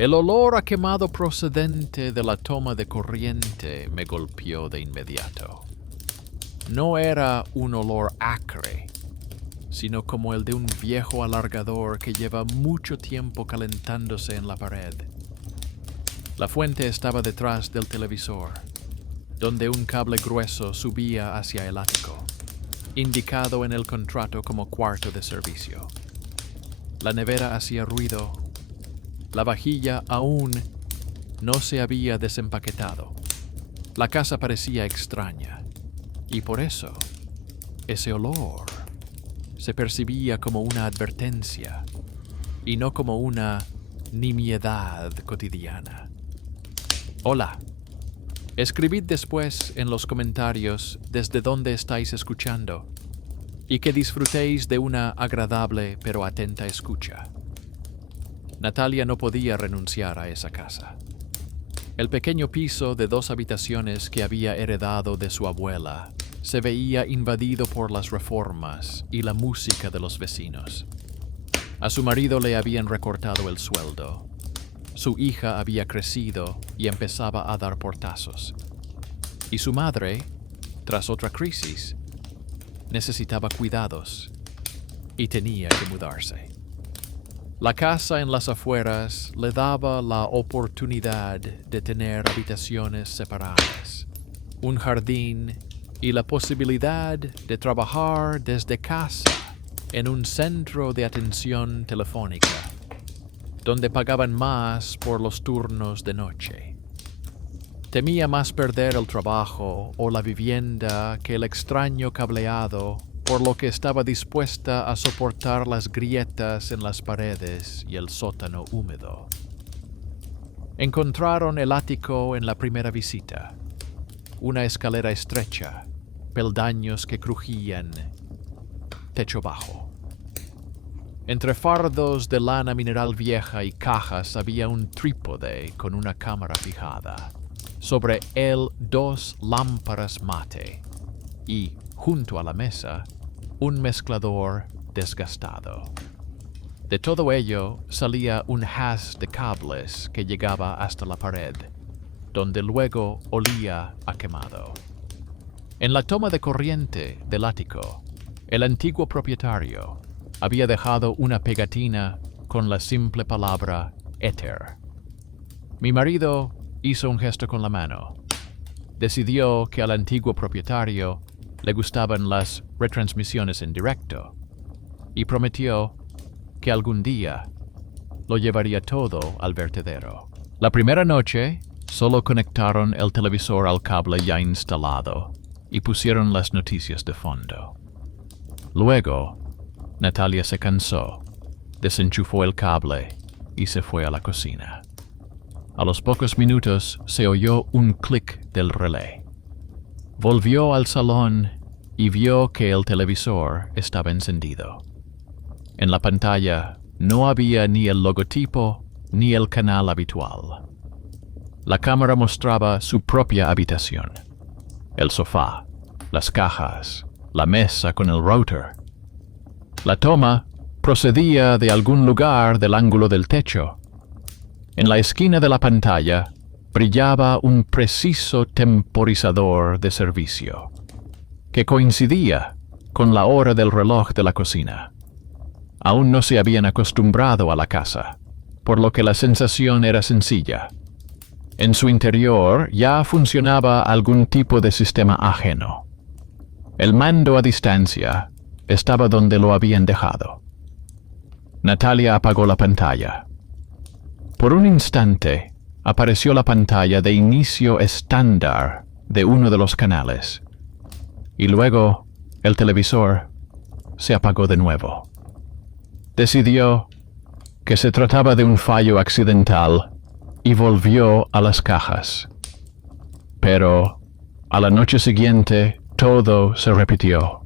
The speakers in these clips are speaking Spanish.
El olor a quemado procedente de la toma de corriente me golpeó de inmediato. No era un olor acre, sino como el de un viejo alargador que lleva mucho tiempo calentándose en la pared. La fuente estaba detrás del televisor, donde un cable grueso subía hacia el ático, indicado en el contrato como cuarto de servicio. La nevera hacía ruido. La vajilla aún no se había desempaquetado. La casa parecía extraña, y por eso ese olor se percibía como una advertencia y no como una nimiedad cotidiana. Hola. Escribid después en los comentarios desde dónde estáis escuchando y que disfrutéis de una agradable pero atenta escucha. Natalia no podía renunciar a esa casa. El pequeño piso de 2 habitaciones que había heredado de su abuela se veía invadido por las reformas y la música de los vecinos. A su marido le habían recortado el sueldo. Su hija había crecido y empezaba a dar portazos. Y su madre, tras otra crisis, necesitaba cuidados y tenía que mudarse. La casa en las afueras le daba la oportunidad de tener habitaciones separadas, un jardín y la posibilidad de trabajar desde casa en un centro de atención telefónica, donde pagaban más por los turnos de noche. Temía más perder el trabajo o la vivienda que el extraño cableado, por lo que estaba dispuesta a soportar las grietas en las paredes y el sótano húmedo. Encontraron el ático en la primera visita. Una escalera estrecha, peldaños que crujían, techo bajo. Entre fardos de lana mineral vieja y cajas había un trípode con una cámara fijada. Sobre él 2 lámparas mate y, junto a la mesa, un mezclador desgastado. De todo ello salía un haz de cables que llegaba hasta la pared, donde luego olía a quemado. En la toma de corriente del ático, el antiguo propietario había dejado una pegatina con la simple palabra éter. Mi marido hizo un gesto con la mano. Decidió que al antiguo propietario le gustaban las retransmisiones en directo y prometió que algún día lo llevaría todo al vertedero. La primera noche solo conectaron el televisor al cable ya instalado y pusieron las noticias de fondo. Luego, Natalia se cansó, desenchufó el cable y se fue a la cocina. A los pocos minutos se oyó un clic del relé. Volvió al salón y vio que el televisor estaba encendido. En la pantalla no había ni el logotipo ni el canal habitual. La cámara mostraba su propia habitación, el sofá, las cajas, la mesa con el router. La toma procedía de algún lugar del ángulo del techo. En la esquina de la pantalla brillaba un preciso temporizador de servicio, que coincidía con la hora del reloj de la cocina. Aún no se habían acostumbrado a la casa, por lo que la sensación era sencilla. En su interior ya funcionaba algún tipo de sistema ajeno. El mando a distancia estaba donde lo habían dejado. Natalia apagó la pantalla. Por un instante apareció la pantalla de inicio estándar de uno de los canales, y luego el televisor se apagó de nuevo. Decidió que se trataba de un fallo accidental y volvió a las cajas. Pero a la noche siguiente todo se repitió.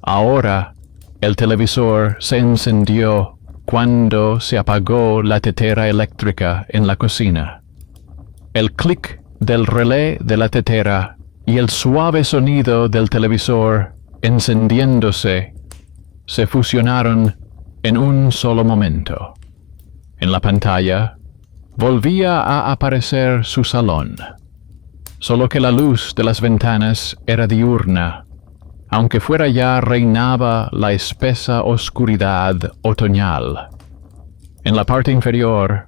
Ahora el televisor se encendió cuando se apagó la tetera eléctrica en la cocina. El clic del relé de la tetera y el suave sonido del televisor encendiéndose se fusionaron en un solo momento. En la pantalla volvía a aparecer su salón, solo que la luz de las ventanas era diurna, aunque fuera ya reinaba la espesa oscuridad otoñal. En la parte inferior,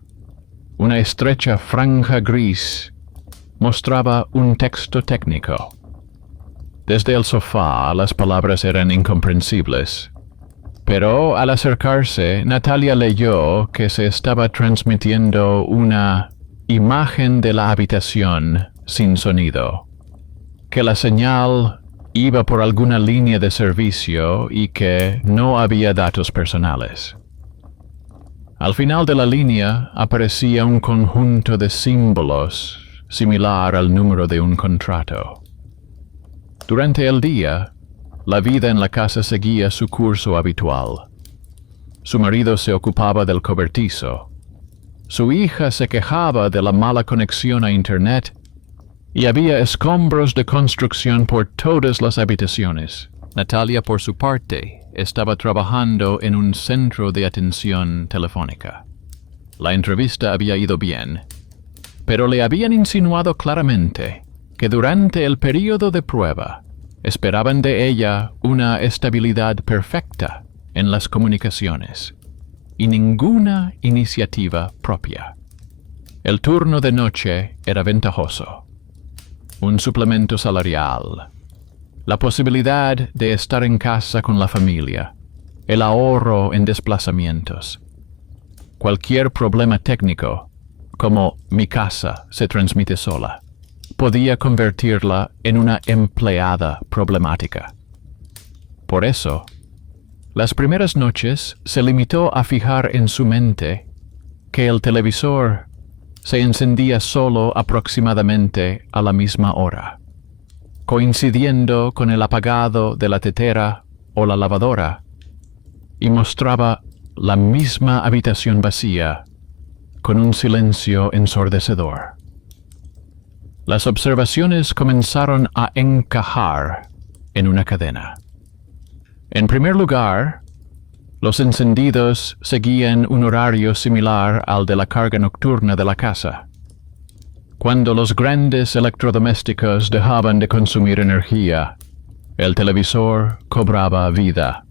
una estrecha franja gris mostraba un texto técnico. Desde el sofá las palabras eran incomprensibles, pero al acercarse, Natalia leyó que se estaba transmitiendo una imagen de la habitación sin sonido, que la señal iba por alguna línea de servicio y que no había datos personales. Al final de la línea aparecía un conjunto de símbolos similar al número de un contrato. Durante el día, la vida en la casa seguía su curso habitual. Su marido se ocupaba del cobertizo. Su hija se quejaba de la mala conexión a Internet y había escombros de construcción por todas las habitaciones. Natalia, por su parte, estaba trabajando en un centro de atención telefónica. La entrevista había ido bien, pero le habían insinuado claramente que durante el período de prueba esperaban de ella una estabilidad perfecta en las comunicaciones y ninguna iniciativa propia. El turno de noche era ventajoso, un suplemento salarial, la posibilidad de estar en casa con la familia, el ahorro en desplazamientos. Cualquier problema técnico, como mi casa se transmite sola, podía convertirla en una empleada problemática. Por eso, las primeras noches se limitó a fijar en su mente que el televisor se encendía solo aproximadamente a la misma hora, coincidiendo con el apagado de la tetera o la lavadora, y mostraba la misma habitación vacía, con un silencio ensordecedor. Las observaciones comenzaron a encajar en una cadena. En primer lugar, los encendidos seguían un horario similar al de la carga nocturna de la casa. Cuando los grandes electrodomésticos dejaban de consumir energía, el televisor cobraba vida.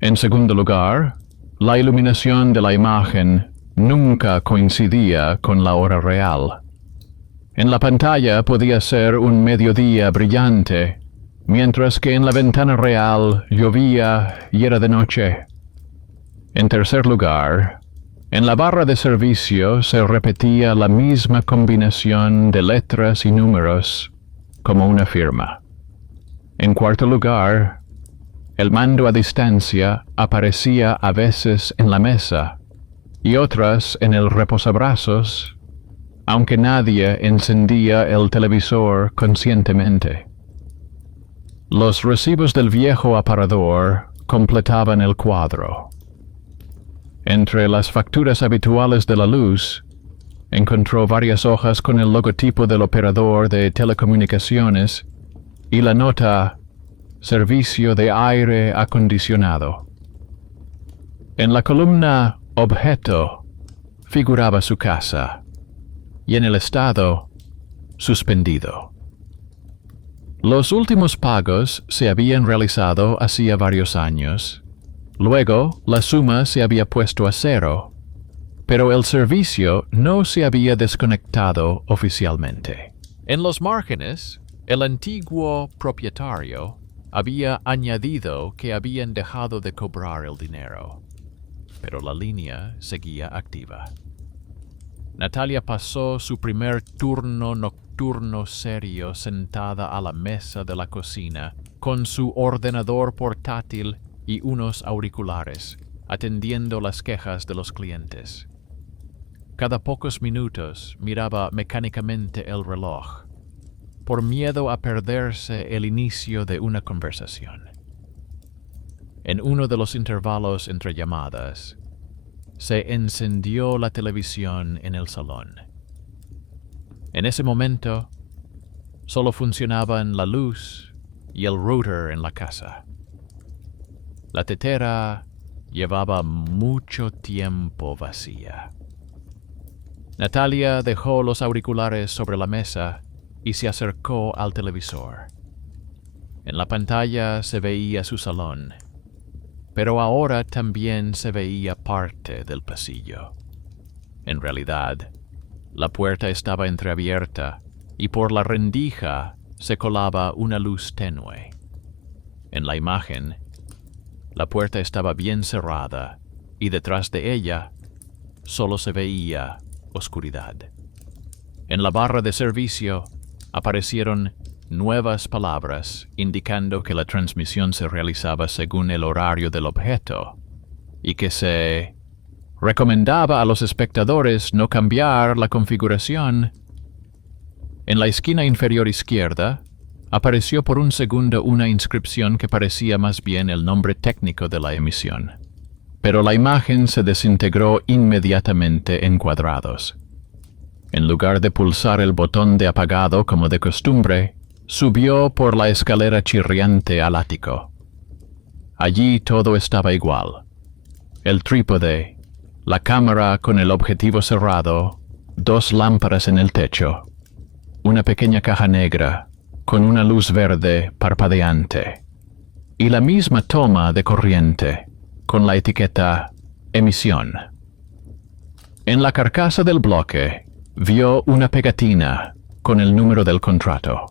En segundo lugar, la iluminación de la imagen nunca coincidía con la hora real. En la pantalla podía ser un mediodía brillante, mientras que en la ventana real llovía y era de noche. En tercer lugar, en la barra de servicio se repetía la misma combinación de letras y números, como una firma. En cuarto lugar, el mando a distancia aparecía a veces en la mesa y otras en el reposabrazos, aunque nadie encendía el televisor conscientemente. Los recibos del viejo aparador completaban el cuadro. Entre las facturas habituales de la luz, encontró varias hojas con el logotipo del operador de telecomunicaciones y la nota Servicio de aire acondicionado. En la columna Objeto figuraba su casa y en el estado suspendido. Los últimos pagos se habían realizado hacía varios años. Luego, la suma se había puesto a cero, pero el servicio no se había desconectado oficialmente. En los márgenes, el antiguo propietario había añadido que habían dejado de cobrar el dinero, pero la línea seguía activa. Natalia pasó su primer turno nocturno serio sentada a la mesa de la cocina, con su ordenador portátil y unos auriculares, atendiendo las quejas de los clientes. Cada pocos minutos miraba mecánicamente el reloj, por miedo a perderse el inicio de una conversación. En uno de los intervalos entre llamadas, se encendió la televisión en el salón. En ese momento, solo funcionaban la luz y el router en la casa. La tetera llevaba mucho tiempo vacía. Natalia dejó los auriculares sobre la mesa y se acercó al televisor. En la pantalla se veía su salón, pero ahora también se veía parte del pasillo. En realidad, la puerta estaba entreabierta y por la rendija se colaba una luz tenue. En la imagen, la puerta estaba bien cerrada y detrás de ella solo se veía oscuridad. En la barra de servicio aparecieron nuevas palabras indicando que la transmisión se realizaba según el horario del objeto y que se recomendaba a los espectadores no cambiar la configuración. En la esquina inferior izquierda apareció por un segundo una inscripción que parecía más bien el nombre técnico de la emisión, pero la imagen se desintegró inmediatamente en cuadrados. En lugar de pulsar el botón de apagado como de costumbre, subió por la escalera chirriante al ático. Allí todo estaba igual. El trípode, la cámara con el objetivo cerrado, dos lámparas en el techo, una pequeña caja negra con una luz verde parpadeante y la misma toma de corriente con la etiqueta emisión. En la carcasa del bloque vio una pegatina con el número del contrato.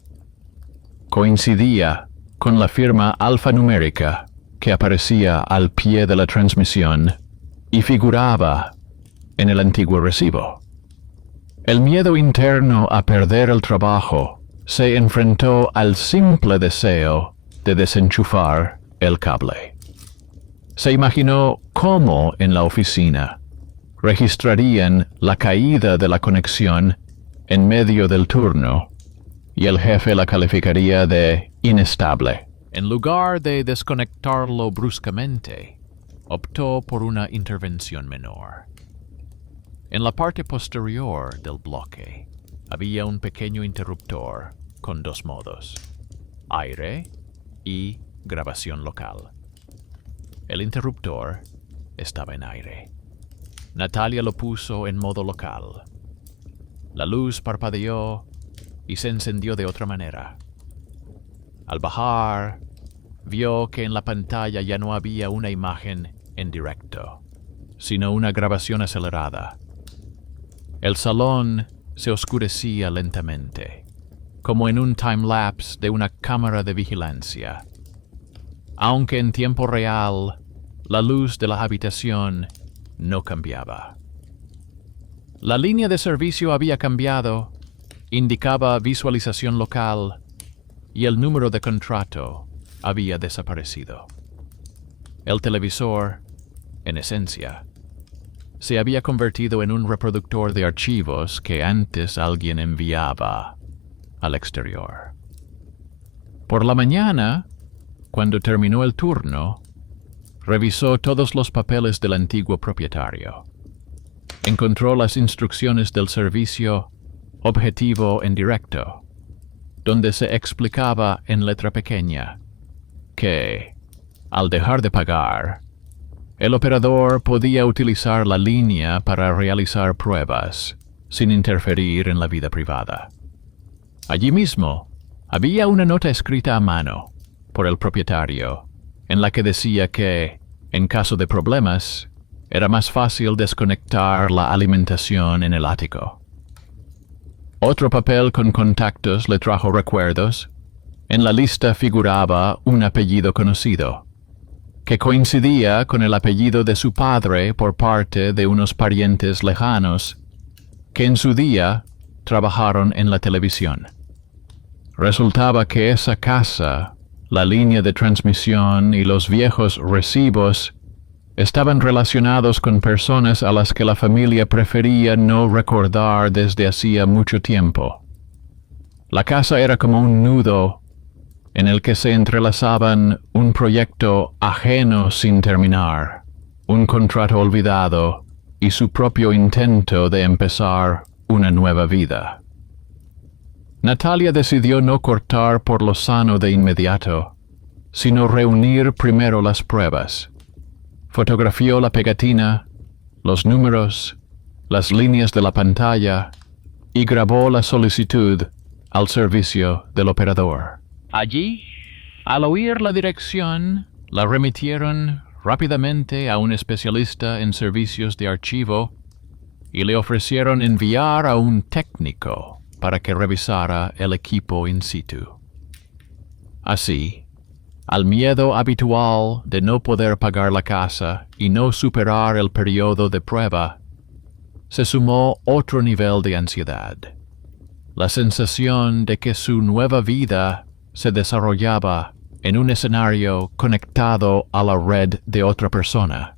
Coincidía con la firma alfanumérica que aparecía al pie de la transmisión y figuraba en el antiguo recibo. El miedo interno a perder el trabajo se enfrentó al simple deseo de desenchufar el cable. Se imaginó cómo en la oficina registrarían la caída de la conexión en medio del turno y el jefe la calificaría de inestable. En lugar de desconectarlo bruscamente, optó por una intervención menor. En la parte posterior del bloque había un pequeño interruptor con dos modos: aire y grabación local. El interruptor estaba en aire. Natalia lo puso en modo local. La luz parpadeó y se encendió de otra manera. Al bajar, vio que en la pantalla ya no había una imagen en directo, sino una grabación acelerada. El salón se oscurecía lentamente, como en un time-lapse de una cámara de vigilancia. Aunque en tiempo real, la luz de la habitación no cambiaba. La línea de servicio había cambiado, indicaba visualización local, y el número de contrato había desaparecido. El televisor, en esencia, se había convertido en un reproductor de archivos que antes alguien enviaba al exterior. Por la mañana, cuando terminó el turno, revisó todos los papeles del antiguo propietario. Encontró las instrucciones del servicio objetivo en directo, donde se explicaba en letra pequeña que, al dejar de pagar, el operador podía utilizar la línea para realizar pruebas sin interferir en la vida privada. Allí mismo había una nota escrita a mano por el propietario en la que decía que, en caso de problemas, era más fácil desconectar la alimentación en el ático. Otro papel con contactos le trajo recuerdos. En la lista figuraba un apellido conocido, que coincidía con el apellido de su padre por parte de unos parientes lejanos que en su día trabajaron en la televisión. Resultaba que esa casa, la línea de transmisión y los viejos recibos estaban relacionados con personas a las que la familia prefería no recordar desde hacía mucho tiempo. La casa era como un nudo en el que se entrelazaban un proyecto ajeno sin terminar, un contrato olvidado y su propio intento de empezar una nueva vida. Natalia decidió no cortar por lo sano de inmediato, sino reunir primero las pruebas. Fotografió la pegatina, los números, las líneas de la pantalla y grabó la solicitud al servicio del operador. Allí, al oír la dirección, la remitieron rápidamente a un especialista en servicios de archivo y le ofrecieron enviar a un técnico para que revisara el equipo in situ. Así, al miedo habitual de no poder pagar la casa y no superar el periodo de prueba, se sumó otro nivel de ansiedad, la sensación de que su nueva vida se desarrollaba en un escenario conectado a la red de otra persona,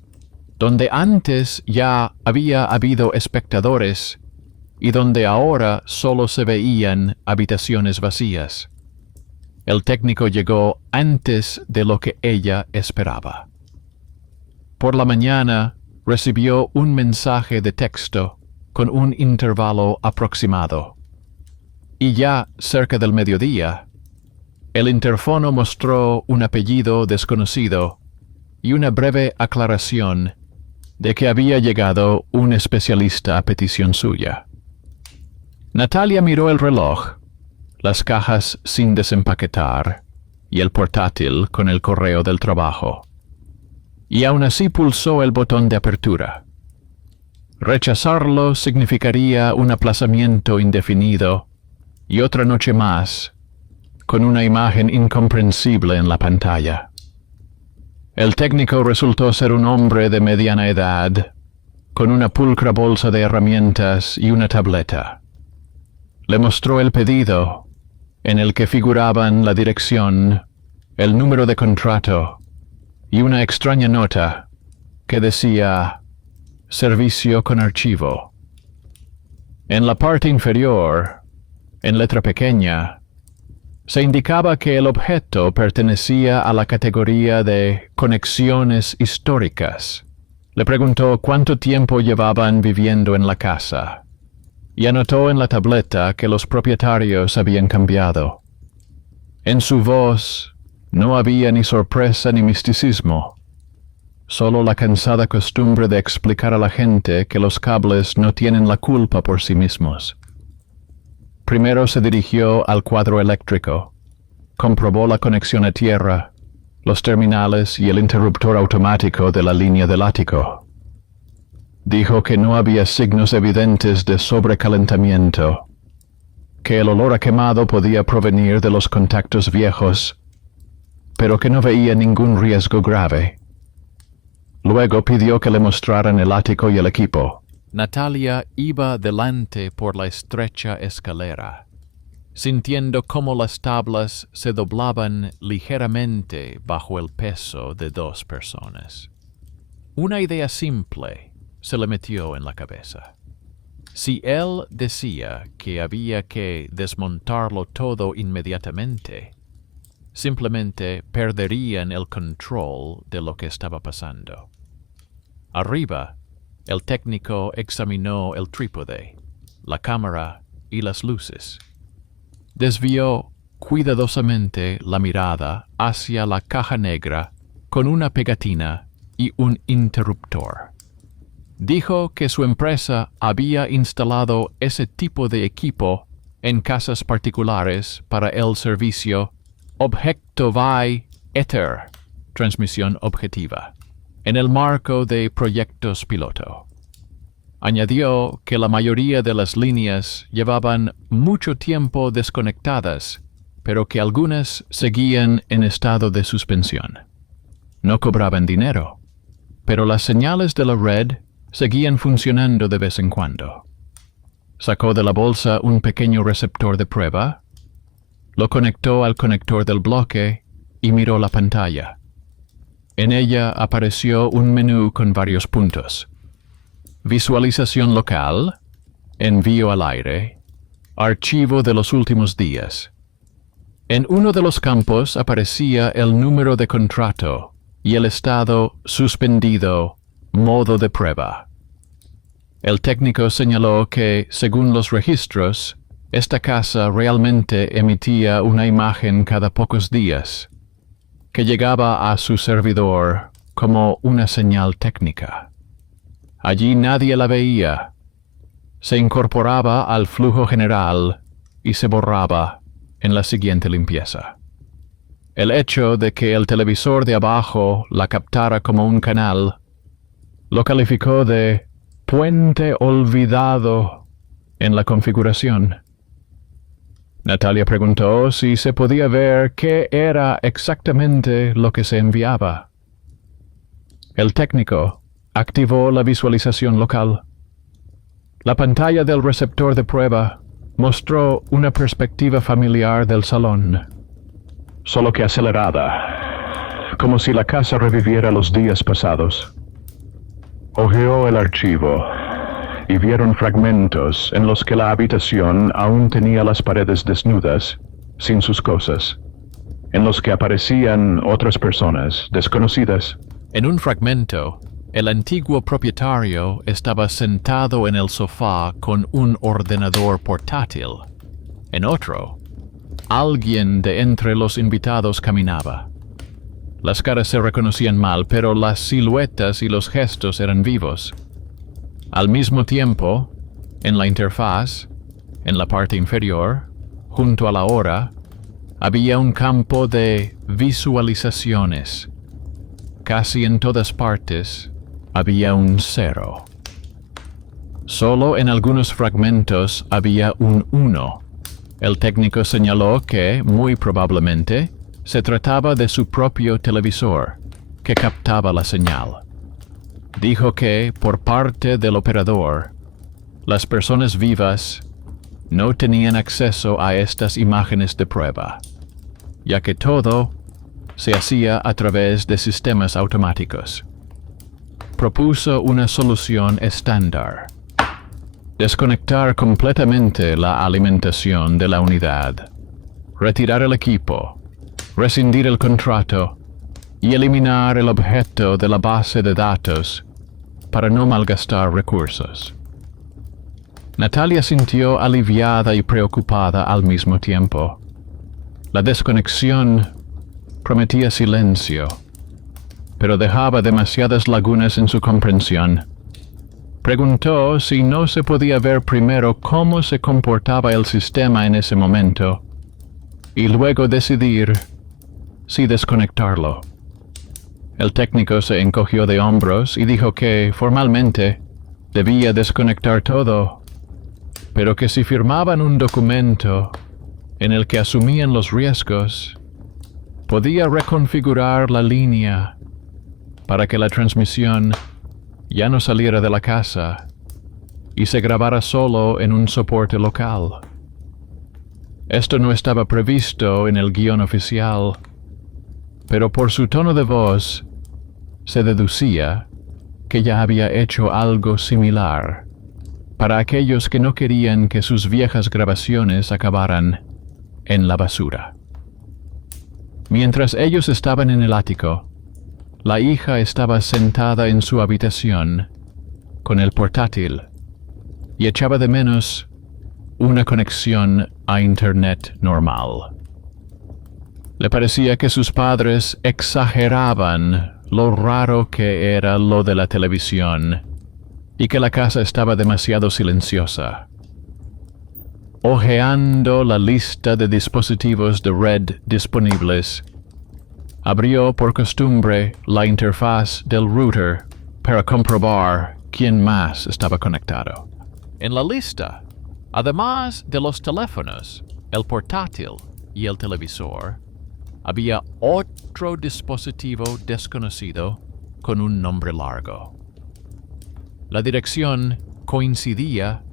donde antes ya había habido espectadores y donde ahora solo se veían habitaciones vacías. El técnico llegó antes de lo que ella esperaba. Por la mañana recibió un mensaje de texto con un intervalo aproximado. Y ya cerca del mediodía, el interfono mostró un apellido desconocido y una breve aclaración de que había llegado un especialista a petición suya. Natalia miró el reloj, las cajas sin desempaquetar y el portátil con el correo del trabajo, y aún así pulsó el botón de apertura. Rechazarlo significaría un aplazamiento indefinido y otra noche más, con una imagen incomprensible en la pantalla. El técnico resultó ser un hombre de mediana edad, con una pulcra bolsa de herramientas y una tableta. Le mostró el pedido, en el que figuraban la dirección, el número de contrato y una extraña nota que decía «Servicio con archivo». En la parte inferior, en letra pequeña, se indicaba que el objeto pertenecía a la categoría de conexiones históricas. Le preguntó cuánto tiempo llevaban viviendo en la casa y anotó en la tableta que los propietarios habían cambiado. En su voz no había ni sorpresa ni misticismo, solo la cansada costumbre de explicar a la gente que los cables no tienen la culpa por sí mismos. Primero se dirigió al cuadro eléctrico, comprobó la conexión a tierra, los terminales y el interruptor automático de la línea del ático. Dijo que no había signos evidentes de sobrecalentamiento, que el olor a quemado podía provenir de los contactos viejos, pero que no veía ningún riesgo grave. Luego pidió que le mostraran el ático y el equipo. Natalia iba delante por la estrecha escalera, sintiendo cómo las tablas se doblaban ligeramente bajo el peso de dos personas. Una idea simple se le metió en la cabeza. Si él decía que había que desmontarlo todo inmediatamente, simplemente perderían el control de lo que estaba pasando. Arriba, el técnico examinó el trípode, la cámara y las luces. Desvió cuidadosamente la mirada hacia la caja negra con una pegatina y un interruptor. Dijo que su empresa había instalado ese tipo de equipo en casas particulares para el servicio Objectovi Ether, transmisión objetiva, en el marco de proyectos piloto. Añadió que la mayoría de las líneas llevaban mucho tiempo desconectadas, pero que algunas seguían en estado de suspensión. No cobraban dinero, pero las señales de la red seguían funcionando de vez en cuando. Sacó de la bolsa un pequeño receptor de prueba, lo conectó al conector del bloque y miró la pantalla. En ella apareció un menú con varios puntos: visualización local, envío al aire, archivo de los últimos días. En uno de los campos aparecía el número de contrato y el estado suspendido, modo de prueba. El técnico señaló que, según los registros, esta casa realmente emitía una imagen cada pocos días, que llegaba a su servidor como una señal técnica. Allí nadie la veía, se incorporaba al flujo general y se borraba en la siguiente limpieza. El hecho de que el televisor de abajo la captara como un canal lo calificó de puente olvidado en la configuración. Natalia preguntó si se podía ver qué era exactamente lo que se enviaba. El técnico activó la visualización local. La pantalla del receptor de prueba mostró una perspectiva familiar del salón, solo que acelerada, como si la casa reviviera los días pasados. Hojeó el archivo y vieron fragmentos en los que la habitación aún tenía las paredes desnudas, sin sus cosas, en los que aparecían otras personas desconocidas. En un fragmento, el antiguo propietario estaba sentado en el sofá con un ordenador portátil. En otro, alguien de entre los invitados caminaba. Las caras se reconocían mal, pero las siluetas y los gestos eran vivos. Al mismo tiempo, en la interfaz, en la parte inferior, junto a la hora, había un campo de visualizaciones. Casi en todas partes había un 0. Solo en algunos fragmentos había un 1. El técnico señaló que, muy probablemente, se trataba de su propio televisor, que captaba la señal. Dijo que, por parte del operador, las personas vivas no tenían acceso a estas imágenes de prueba, ya que todo se hacía a través de sistemas automáticos. Propuso una solución estándar: desconectar completamente la alimentación de la unidad, retirar el equipo, rescindir el contrato y eliminar el objeto de la base de datos para no malgastar recursos. Natalia sintió aliviada y preocupada al mismo tiempo. La desconexión prometía silencio, pero dejaba demasiadas lagunas en su comprensión. Preguntó si no se podía ver primero cómo se comportaba el sistema en ese momento, y luego decidir si desconectarlo. El técnico se encogió de hombros y dijo que, formalmente, debía desconectar todo, pero que si firmaban un documento en el que asumían los riesgos, podía reconfigurar la línea para que la transmisión ya no saliera de la casa y se grabara solo en un soporte local. Esto no estaba previsto en el guión oficial, pero por su tono de voz se deducía que ya había hecho algo similar para aquellos que no querían que sus viejas grabaciones acabaran en la basura. Mientras ellos estaban en el ático, la hija estaba sentada en su habitación con el portátil y echaba de menos una conexión a Internet normal. Le parecía que sus padres exageraban lo raro que era lo de la televisión y que la casa estaba demasiado silenciosa. Hojeando la lista de dispositivos de red disponibles, abrió por costumbre la interfaz del router para comprobar quién más estaba conectado. En la lista, además de los teléfonos, el portátil y el televisor, había otro dispositivo desconocido con un nombre largo. La dirección coincidía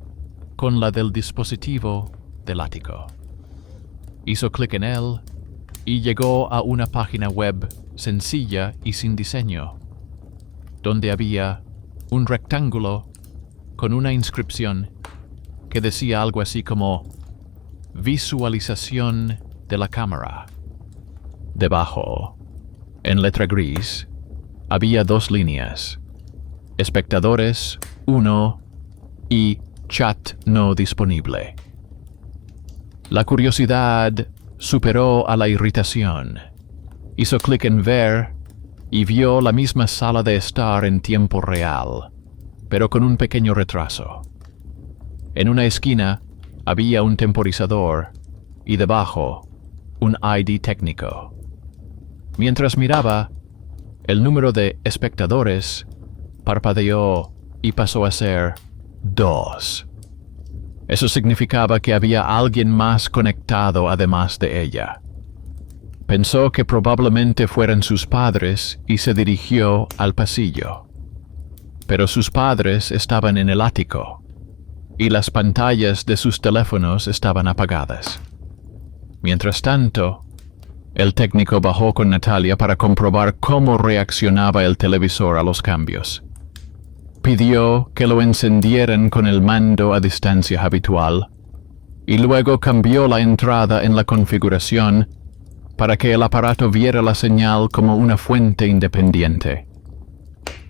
con la del dispositivo del ático. Hizo clic en él y llegó a una página web sencilla y sin diseño, donde había un rectángulo con una inscripción que decía algo así como visualización de la cámara. Debajo, en letra gris, había 2 líneas: espectadores 1 y chat no disponible. La curiosidad superó a la irritación. Hizo clic en ver y vio la misma sala de estar en tiempo real, pero con un pequeño retraso. En una esquina había un temporizador y debajo un ID técnico. Mientras miraba, el número de espectadores parpadeó y pasó a ser 2. Eso significaba que había alguien más conectado además de ella. Pensó que probablemente fueran sus padres y se dirigió al pasillo. Pero sus padres estaban en el ático y las pantallas de sus teléfonos estaban apagadas. Mientras tanto, el técnico bajó con Natalia para comprobar cómo reaccionaba el televisor a los cambios. Pidió que lo encendieran con el mando a distancia habitual y luego cambió la entrada en la configuración para que el aparato viera la señal como una fuente independiente.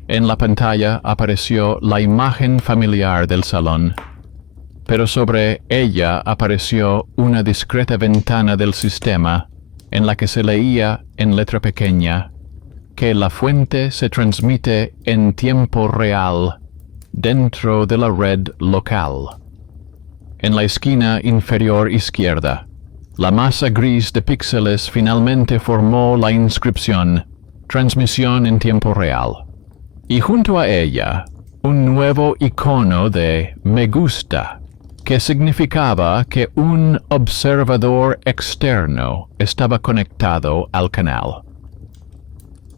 En la pantalla apareció la imagen familiar del salón, pero sobre ella apareció una discreta ventana del sistema en la que se leía en letra pequeña que la fuente se transmite en tiempo real dentro de la red local. En la esquina inferior izquierda, la masa gris de píxeles finalmente formó la inscripción «Transmisión en tiempo real». Y junto a ella, un nuevo icono de «Me gusta», que significaba que un observador externo estaba conectado al canal.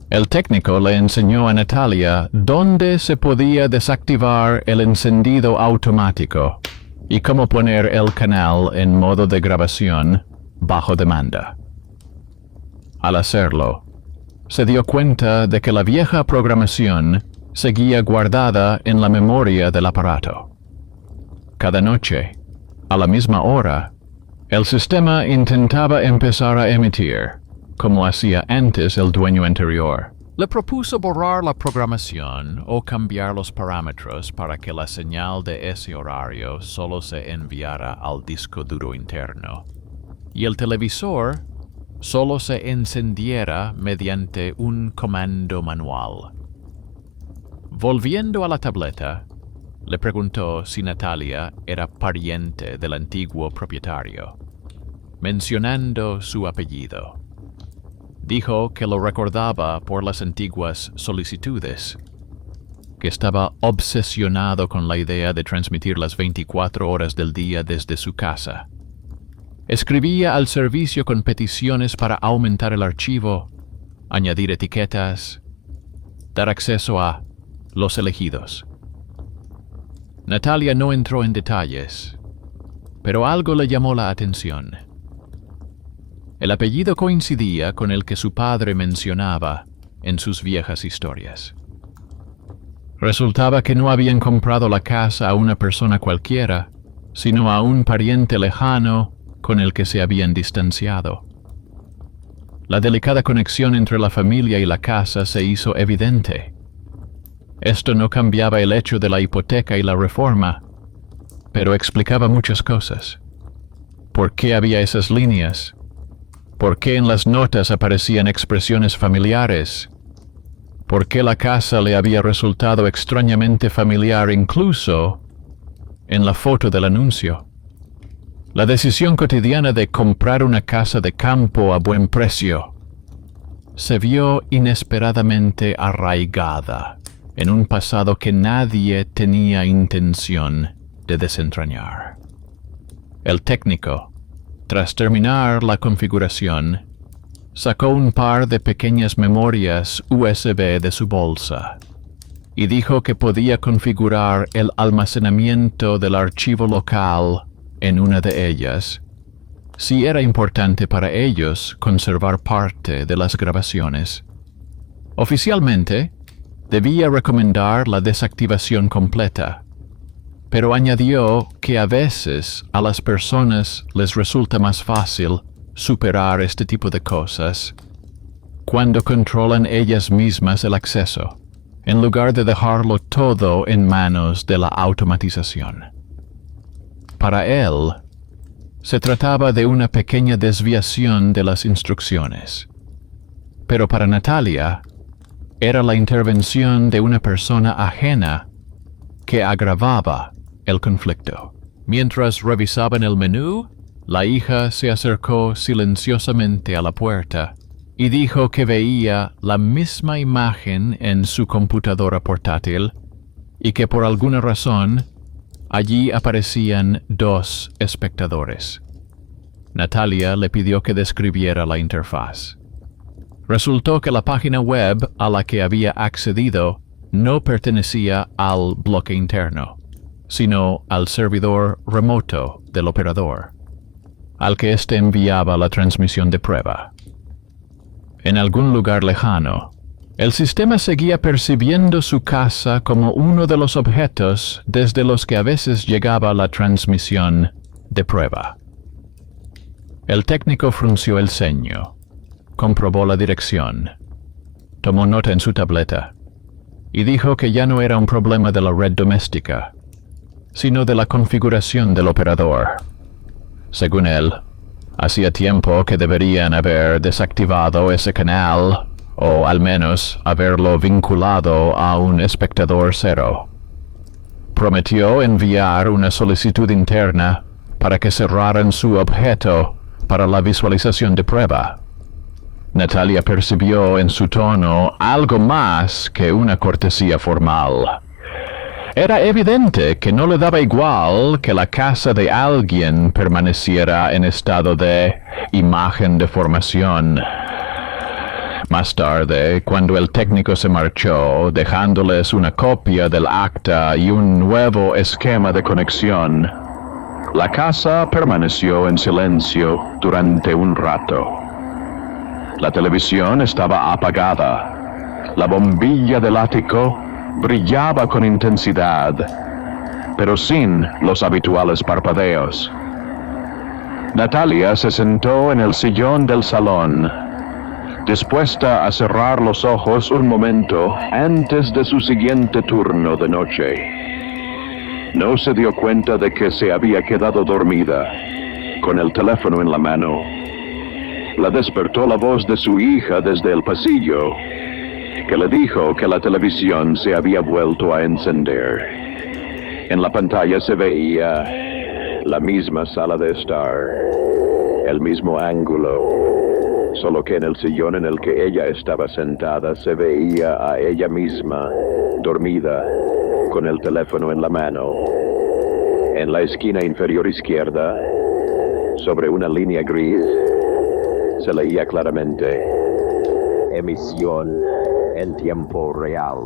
El técnico le enseñó a Natalia dónde se podía desactivar el encendido automático y cómo poner el canal en modo de grabación bajo demanda. Al hacerlo, se dio cuenta de que la vieja programación seguía guardada en la memoria del aparato. Cada noche, a la misma hora, el sistema intentaba empezar a emitir, como hacía antes el dueño anterior. Le propuso borrar la programación o cambiar los parámetros para que la señal de ese horario solo se enviara al disco duro interno, y el televisor solo se encendiera mediante un comando manual. Volviendo a la tableta, le preguntó si Natalia era pariente del antiguo propietario, mencionando su apellido. Dijo que lo recordaba por las antiguas solicitudes, que estaba obsesionado con la idea de transmitir las 24 horas del día desde su casa. Escribía al servicio con peticiones para aumentar el archivo, añadir etiquetas, dar acceso a los elegidos. Natalia no entró en detalles, pero algo le llamó la atención. El apellido coincidía con el que su padre mencionaba en sus viejas historias. Resultaba que no habían comprado la casa a una persona cualquiera, sino a un pariente lejano con el que se habían distanciado. La delicada conexión entre la familia y la casa se hizo evidente. Esto no cambiaba el hecho de la hipoteca y la reforma, pero explicaba muchas cosas. ¿Por qué había esas líneas? ¿Por qué en las notas aparecían expresiones familiares? ¿Por qué la casa le había resultado extrañamente familiar incluso en la foto del anuncio? La decisión cotidiana de comprar una casa de campo a buen precio se vio inesperadamente arraigada en un pasado que nadie tenía intención de desentrañar. El técnico, tras terminar la configuración, sacó un par de pequeñas memorias USB de su bolsa y dijo que podía configurar el almacenamiento del archivo local en una de ellas, si era importante para ellos conservar parte de las grabaciones. Oficialmente, debía recomendar la desactivación completa, pero añadió que a veces a las personas les resulta más fácil superar este tipo de cosas cuando controlan ellas mismas el acceso, en lugar de dejarlo todo en manos de la automatización. Para él, se trataba de una pequeña desviación de las instrucciones, pero para Natalia, era la intervención de una persona ajena que agravaba el conflicto. Mientras revisaban el menú, la hija se acercó silenciosamente a la puerta y dijo que veía la misma imagen en su computadora portátil y que por alguna razón allí aparecían 2 espectadores. Natalia le pidió que describiera la interfaz. Resultó que la página web a la que había accedido no pertenecía al bloque interno, sino al servidor remoto del operador, al que éste enviaba la transmisión de prueba. En algún lugar lejano, el sistema seguía percibiendo su casa como uno de los objetos desde los que a veces llegaba la transmisión de prueba. El técnico frunció el ceño, comprobó la dirección, tomó nota en su tableta y dijo que ya no era un problema de la red doméstica, sino de la configuración del operador. Según él, hacía tiempo que deberían haber desactivado ese canal, o al menos haberlo vinculado a un espectador cero. Prometió enviar una solicitud interna para que cerraran su objeto para la visualización de prueba. Natalia percibió en su tono algo más que una cortesía formal. Era evidente que no le daba igual que la casa de alguien permaneciera en estado de imagen de formación. Más tarde, cuando el técnico se marchó, dejándoles una copia del acta y un nuevo esquema de conexión, la casa permaneció en silencio durante un rato. La televisión estaba apagada. La bombilla del ático brillaba con intensidad, pero sin los habituales parpadeos. Natalia se sentó en el sillón del salón, dispuesta a cerrar los ojos un momento antes de su siguiente turno de noche. No se dio cuenta de que se había quedado dormida, con el teléfono en la mano. La despertó la voz de su hija desde el pasillo, que le dijo que la televisión se había vuelto a encender. En la pantalla se veía la misma sala de estar, el mismo ángulo, solo que en el sillón en el que ella estaba sentada se veía a ella misma, dormida, con el teléfono en la mano. En la esquina inferior izquierda, sobre una línea gris, se leía claramente: emisión en tiempo real.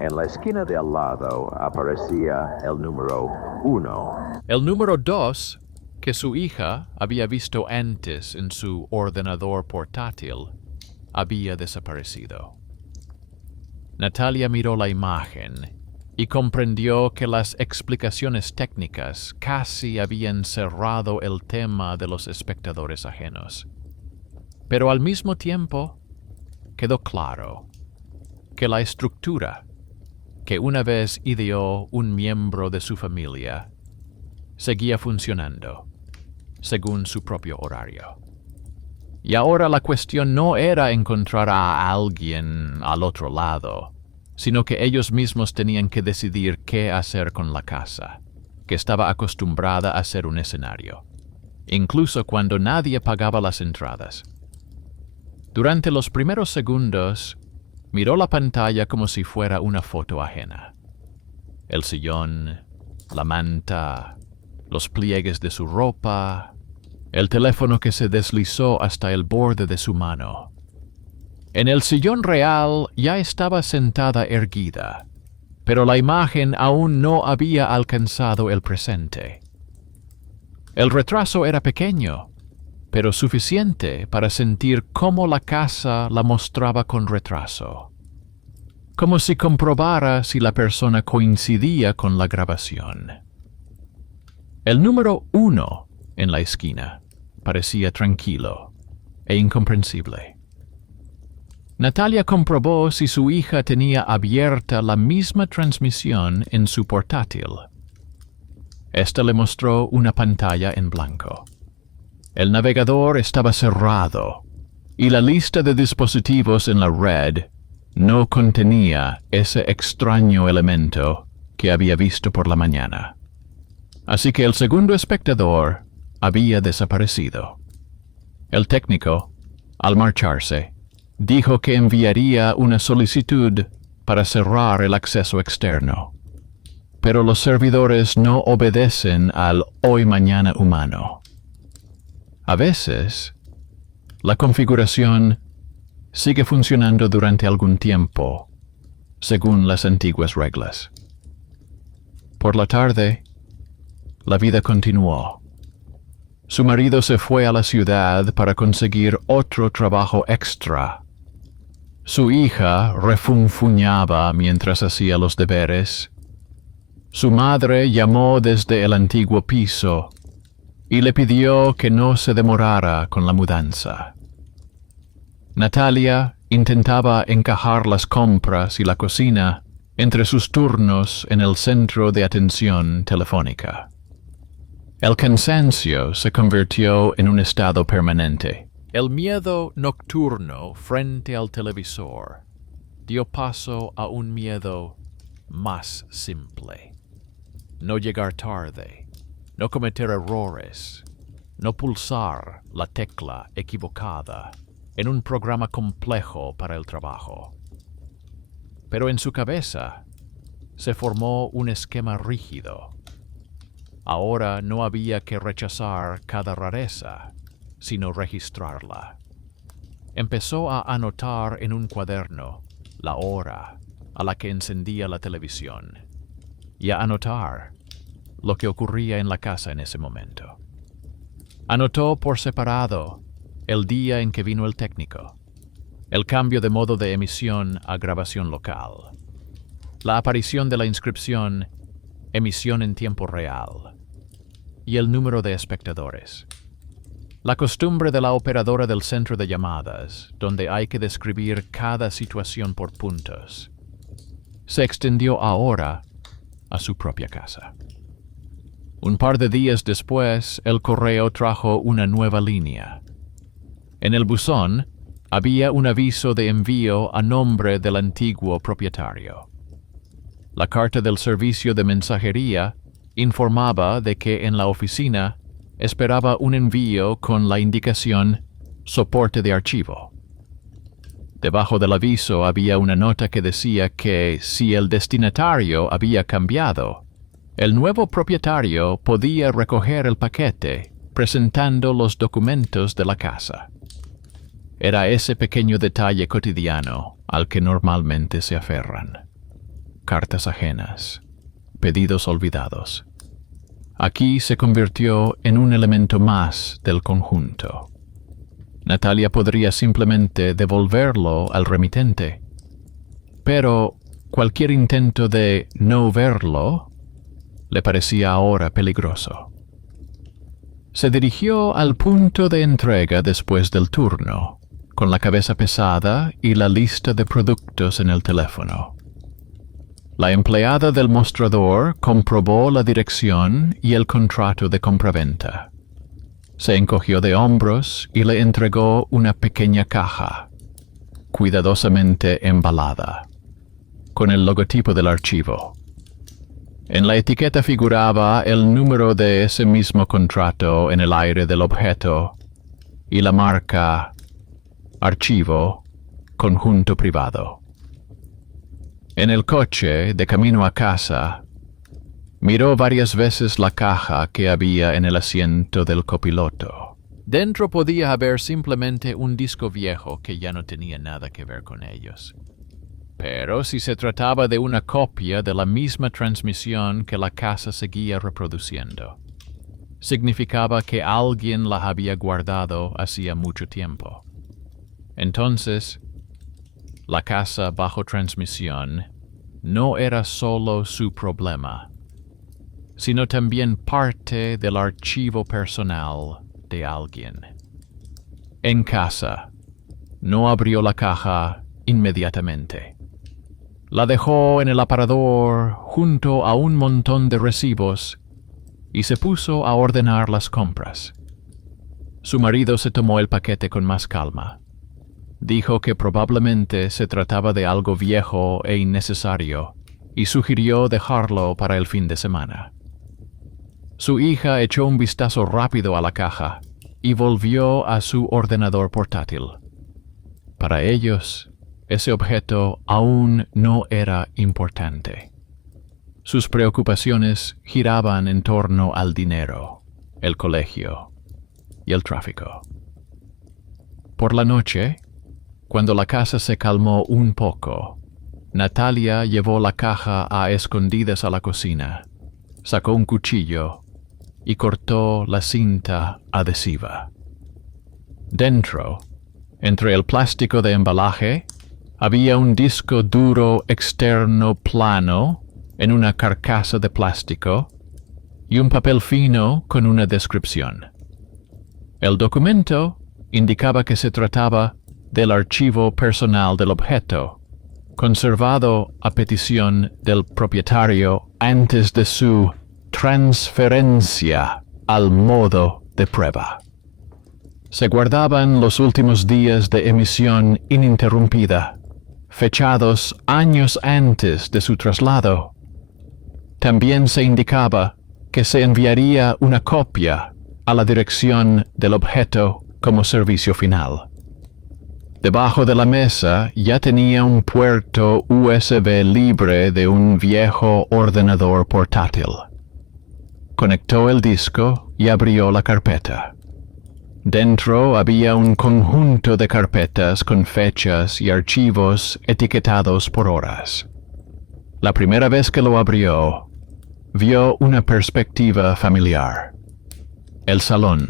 En la esquina de al lado aparecía el número 1. El número 2, que su hija había visto antes en su ordenador portátil, había desaparecido. Natalia miró la imagen y comprendió que las explicaciones técnicas casi habían cerrado el tema de los espectadores ajenos. Pero al mismo tiempo, quedó claro que la estructura que una vez ideó un miembro de su familia seguía funcionando según su propio horario. Y ahora la cuestión no era encontrar a alguien al otro lado, sino que ellos mismos tenían que decidir qué hacer con la casa, que estaba acostumbrada a ser un escenario, incluso cuando nadie pagaba las entradas. Durante los primeros segundos, miró la pantalla como si fuera una foto ajena. El sillón, la manta, los pliegues de su ropa, el teléfono que se deslizó hasta el borde de su mano. En el sillón real ya estaba sentada erguida, pero la imagen aún no había alcanzado el presente. El retraso era pequeño, pero suficiente para sentir cómo la casa la mostraba con retraso, como si comprobara si la persona coincidía con la grabación. El número 1 en la esquina parecía tranquilo e incomprensible. Natalia comprobó si su hija tenía abierta la misma transmisión en su portátil. Esta le mostró una pantalla en blanco. El navegador estaba cerrado y la lista de dispositivos en la red no contenía ese extraño elemento que había visto por la mañana. Así que el segundo espectador había desaparecido. El técnico, al marcharse, dijo que enviaría una solicitud para cerrar el acceso externo. Pero los servidores no obedecen al hoy-mañana humano. A veces, la configuración sigue funcionando durante algún tiempo, según las antiguas reglas. Por la tarde, la vida continuó. Su marido se fue a la ciudad para conseguir otro trabajo extra. Su hija refunfuñaba mientras hacía los deberes. Su madre llamó desde el antiguo piso y le pidió que no se demorara con la mudanza. Natalia intentaba encajar las compras y la cocina entre sus turnos en el centro de atención telefónica. El cansancio se convirtió en un estado permanente. El miedo nocturno frente al televisor dio paso a un miedo más simple. No llegar tarde, no cometer errores, no pulsar la tecla equivocada en un programa complejo para el trabajo. Pero en su cabeza se formó un esquema rígido. Ahora no había que rechazar cada rareza, sino registrarla. Empezó a anotar en un cuaderno la hora a la que encendía la televisión y a anotar lo que ocurría en la casa en ese momento. Anotó por separado el día en que vino el técnico, el cambio de modo de emisión a grabación local, la aparición de la inscripción emisión en tiempo real y el número de espectadores. La costumbre de la operadora del centro de llamadas, donde hay que describir cada situación por puntos, se extendió ahora a su propia casa. Un par de días después, el correo trajo una nueva línea. En el buzón había un aviso de envío a nombre del antiguo propietario. La carta del servicio de mensajería informaba de que en la oficina esperaba un envío con la indicación soporte de archivo. Debajo del aviso había una nota que decía que si el destinatario había cambiado, el nuevo propietario podía recoger el paquete presentando los documentos de la casa. Era ese pequeño detalle cotidiano al que normalmente se aferran. Cartas ajenas, pedidos olvidados. Aquí se convirtió en un elemento más del conjunto. Natalia podría simplemente devolverlo al remitente, pero cualquier intento de no verlo le parecía ahora peligroso. Se dirigió al punto de entrega después del turno, con la cabeza pesada y la lista de productos en el teléfono. La empleada del mostrador comprobó la dirección y el contrato de compraventa. Se encogió de hombros y le entregó una pequeña caja, cuidadosamente embalada, con el logotipo del archivo. En la etiqueta figuraba el número de ese mismo contrato en el aire del objeto y la marca Archivo Conjunto Privado. En el coche, de camino a casa, miró varias veces la caja que había en el asiento del copiloto. Dentro podía haber simplemente un disco viejo que ya no tenía nada que ver con ellos. Pero si se trataba de una copia de la misma transmisión que la casa seguía reproduciendo, significaba que alguien la había guardado hacía mucho tiempo. Entonces, la casa bajo transmisión no era solo su problema, sino también parte del archivo personal de alguien. En casa, no abrió la caja inmediatamente. La dejó en el aparador junto a un montón de recibos y se puso a ordenar las compras. Su marido se tomó el paquete con más calma. Dijo que probablemente se trataba de algo viejo e innecesario y sugirió dejarlo para el fin de semana. Su hija echó un vistazo rápido a la caja y volvió a su ordenador portátil. Para ellos, ese objeto aún no era importante. Sus preocupaciones giraban en torno al dinero, el colegio y el tráfico. Por la noche, cuando la casa se calmó un poco, Natalia llevó la caja a escondidas a la cocina, sacó un cuchillo y cortó la cinta adhesiva. Dentro, entre el plástico de embalaje, había un disco duro externo plano en una carcasa de plástico y un papel fino con una descripción. El documento indicaba que se trataba del archivo personal del objeto, conservado a petición del propietario antes de su transferencia al modo de prueba. Se guardaban los últimos días de emisión ininterrumpida, fechados años antes de su traslado. También se indicaba que se enviaría una copia a la dirección del objeto como servicio final. Debajo de la mesa ya tenía un puerto USB libre de un viejo ordenador portátil. Conectó el disco y abrió la carpeta. Dentro había un conjunto de carpetas con fechas y archivos etiquetados por horas. La primera vez que lo abrió, vio una perspectiva familiar. El salón,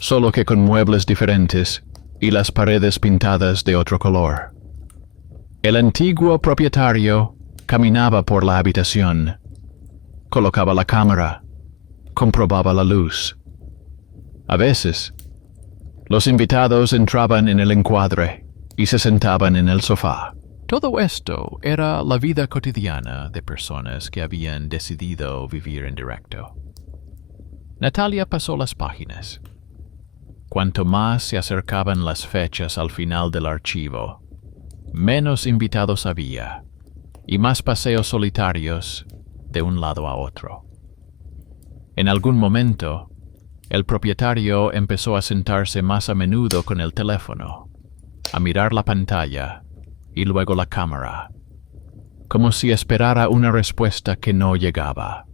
solo que con muebles diferentes y las paredes pintadas de otro color. El antiguo propietario caminaba por la habitación, colocaba la cámara, comprobaba la luz. A veces, los invitados entraban en el encuadre y se sentaban en el sofá. Todo esto era la vida cotidiana de personas que habían decidido vivir en directo. Natalia pasó las páginas. Cuanto más se acercaban las fechas al final del archivo, menos invitados había y más paseos solitarios de un lado a otro. En algún momento, el propietario empezó a sentarse más a menudo con el teléfono, a mirar la pantalla y luego la cámara, como si esperara una respuesta que no llegaba.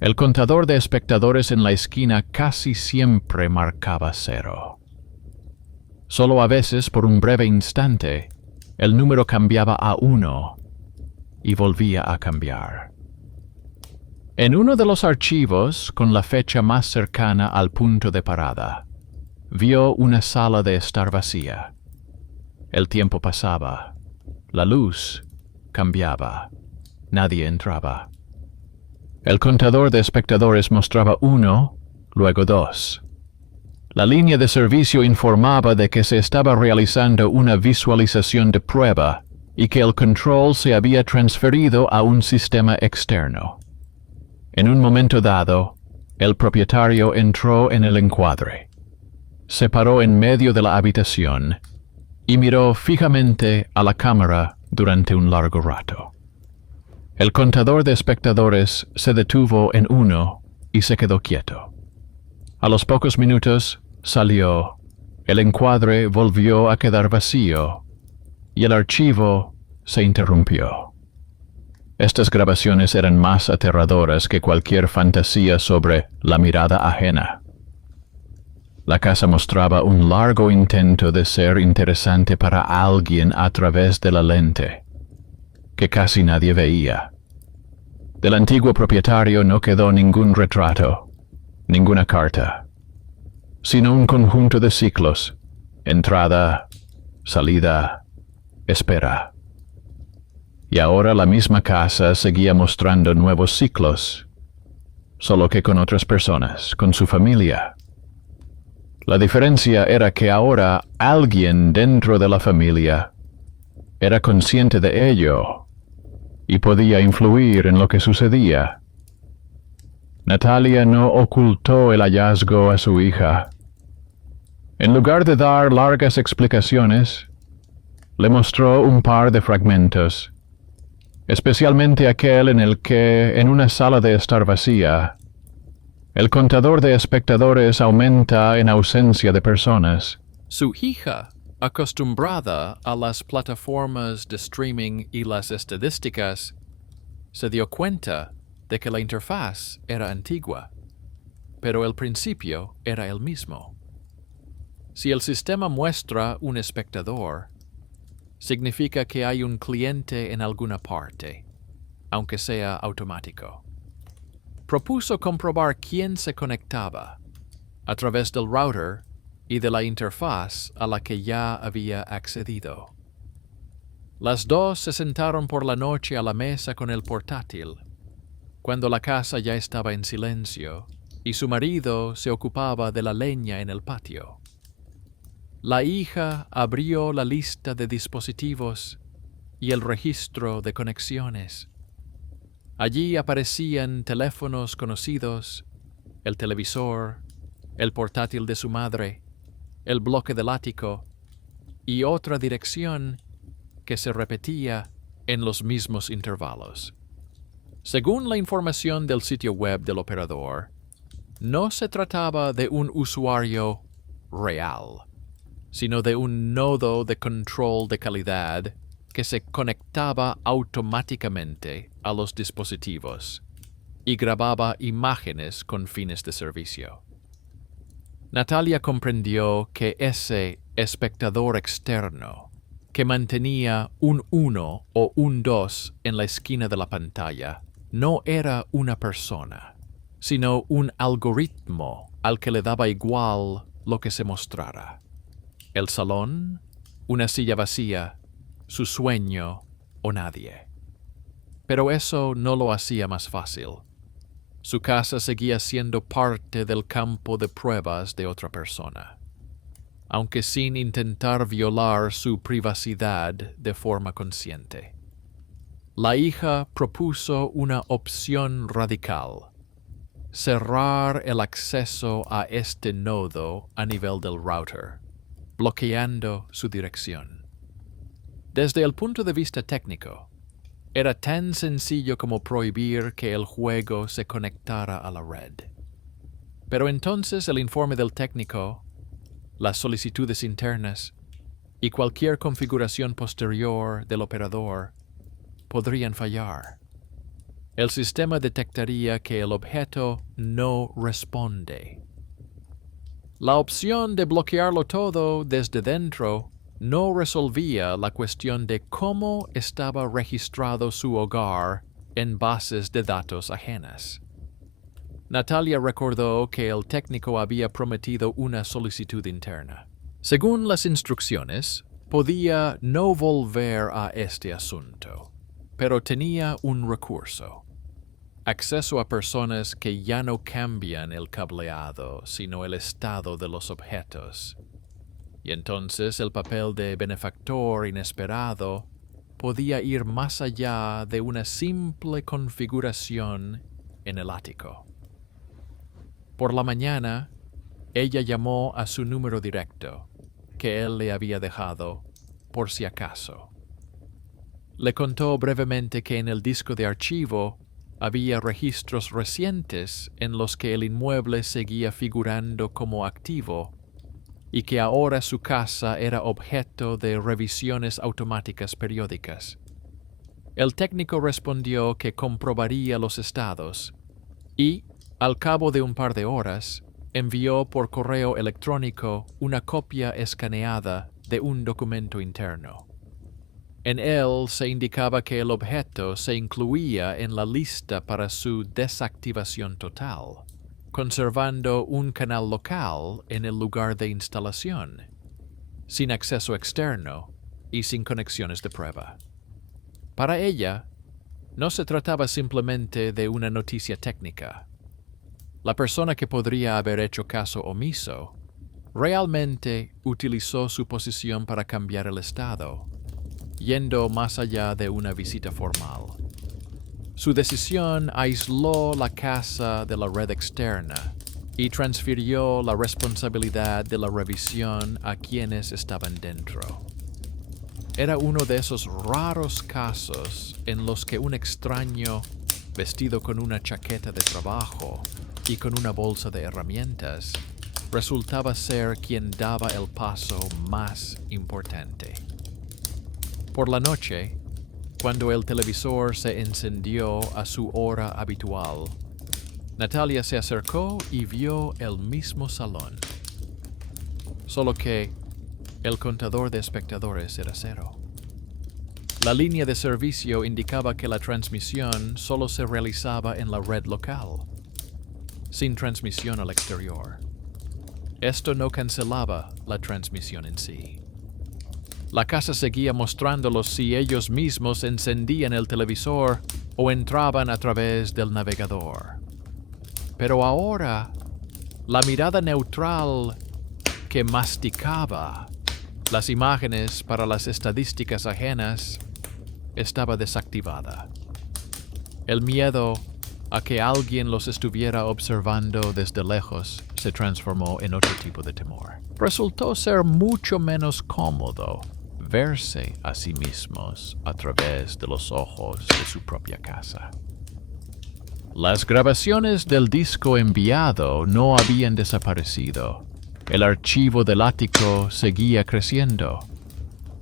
El contador de espectadores en la esquina casi siempre marcaba 0. Solo a veces, por un breve instante, el número cambiaba a 1 y volvía a cambiar. En uno de los archivos, con la fecha más cercana al punto de parada, vio una sala de estar vacía. El tiempo pasaba, la luz cambiaba, nadie entraba. El contador de espectadores mostraba 1, luego 2. La línea de servicio informaba de que se estaba realizando una visualización de prueba y que el control se había transferido a un sistema externo. En un momento dado, el propietario entró en el encuadre. Se paró en medio de la habitación y miró fijamente a la cámara durante un largo rato. El contador de espectadores se detuvo en 1 y se quedó quieto. A los pocos minutos salió, el encuadre volvió a quedar vacío y el archivo se interrumpió. Estas grabaciones eran más aterradoras que cualquier fantasía sobre la mirada ajena. La casa mostraba un largo intento de ser interesante para alguien a través de la lente, que casi nadie veía. Del antiguo propietario no quedó ningún retrato, ninguna carta, sino un conjunto de ciclos: entrada, salida, espera. Y ahora la misma casa seguía mostrando nuevos ciclos, solo que con otras personas, con su familia. La diferencia era que ahora alguien dentro de la familia era consciente de ello y podía influir en lo que sucedía. Natalia no ocultó el hallazgo a su hija. En lugar de dar largas explicaciones, le mostró un par de fragmentos. especialmente aquel en el que, en una sala de estar vacía, el contador de espectadores aumenta en ausencia de personas. Su hija, acostumbrada a las plataformas de streaming y las estadísticas, se dio cuenta de que la interfaz era antigua, pero el principio era el mismo. Si el sistema muestra un espectador, significa que hay un cliente en alguna parte, aunque sea automático. Propuso comprobar quién se conectaba a través del router y de la interfaz a la que ya había accedido. Las dos se sentaron por la noche a la mesa con el portátil, cuando la casa ya estaba en silencio y su marido se ocupaba de la leña en el patio. La hija abrió la lista de dispositivos y el registro de conexiones. Allí aparecían teléfonos conocidos, el televisor, el portátil de su madre, el bloque del ático y otra dirección que se repetía en los mismos intervalos. Según la información del sitio web del operador, no se trataba de un usuario real, sino de un nodo de control de calidad que se conectaba automáticamente a los dispositivos y grababa imágenes con fines de servicio. Natalia comprendió que ese espectador externo, que mantenía un 1 o un 2 en la esquina de la pantalla, no era una persona, sino un algoritmo al que le daba igual lo que se mostrara. El salón, una silla vacía, su sueño o nadie. Pero eso no lo hacía más fácil. Su casa seguía siendo parte del campo de pruebas de otra persona, aunque sin intentar violar su privacidad de forma consciente. La hija propuso una opción radical: cerrar el acceso a este nodo a nivel del router, bloqueando su dirección. Desde el punto de vista técnico, era tan sencillo como prohibir que el juego se conectara a la red. Pero entonces el informe del técnico, las solicitudes internas y cualquier configuración posterior del operador podrían fallar. El sistema detectaría que el objeto no responde. La opción de bloquearlo todo desde dentro no resolvía la cuestión de cómo estaba registrado su hogar en bases de datos ajenas. Natalia recordó que el técnico había prometido una solicitud interna. Según las instrucciones, podía no volver a este asunto, pero tenía un recurso: acceso a personas que ya no cambian el cableado, sino el estado de los objetos. Y entonces el papel de benefactor inesperado podía ir más allá de una simple configuración en el ático. Por la mañana, ella llamó a su número directo, que él le había dejado por si acaso. Le contó brevemente que en el disco de archivo había registros recientes en los que el inmueble seguía figurando como activo y que ahora su casa era objeto de revisiones automáticas periódicas. El técnico respondió que comprobaría los estados y, al cabo de un par de horas, envió por correo electrónico una copia escaneada de un documento interno. En él se indicaba que el objeto se incluía en la lista para su desactivación total, conservando un canal local en el lugar de instalación, sin acceso externo y sin conexiones de prueba. Para ella, no se trataba simplemente de una noticia técnica. La persona que podría haber hecho caso omiso realmente utilizó su posición para cambiar el estado, yendo más allá de una visita formal. Su decisión aisló la casa de la red externa y transfirió la responsabilidad de la revisión a quienes estaban dentro. Era uno de esos raros casos en los que un extraño, vestido con una chaqueta de trabajo y con una bolsa de herramientas, resultaba ser quien daba el paso más importante. Por la noche, cuando el televisor se encendió a su hora habitual, Natalia se acercó y vio el mismo salón, solo que el contador de espectadores era 0. La línea de servicio indicaba que la transmisión solo se realizaba en la red local, sin transmisión al exterior. Esto no cancelaba la transmisión en sí. La casa seguía mostrándolos si ellos mismos encendían el televisor o entraban a través del navegador. Pero ahora, la mirada neutral que masticaba las imágenes para las estadísticas ajenas estaba desactivada. El miedo a que alguien los estuviera observando desde lejos se transformó en otro tipo de temor. Resultó ser mucho menos cómodo verse a sí mismos a través de los ojos de su propia casa. Las grabaciones del disco enviado no habían desaparecido. El archivo del ático seguía creciendo.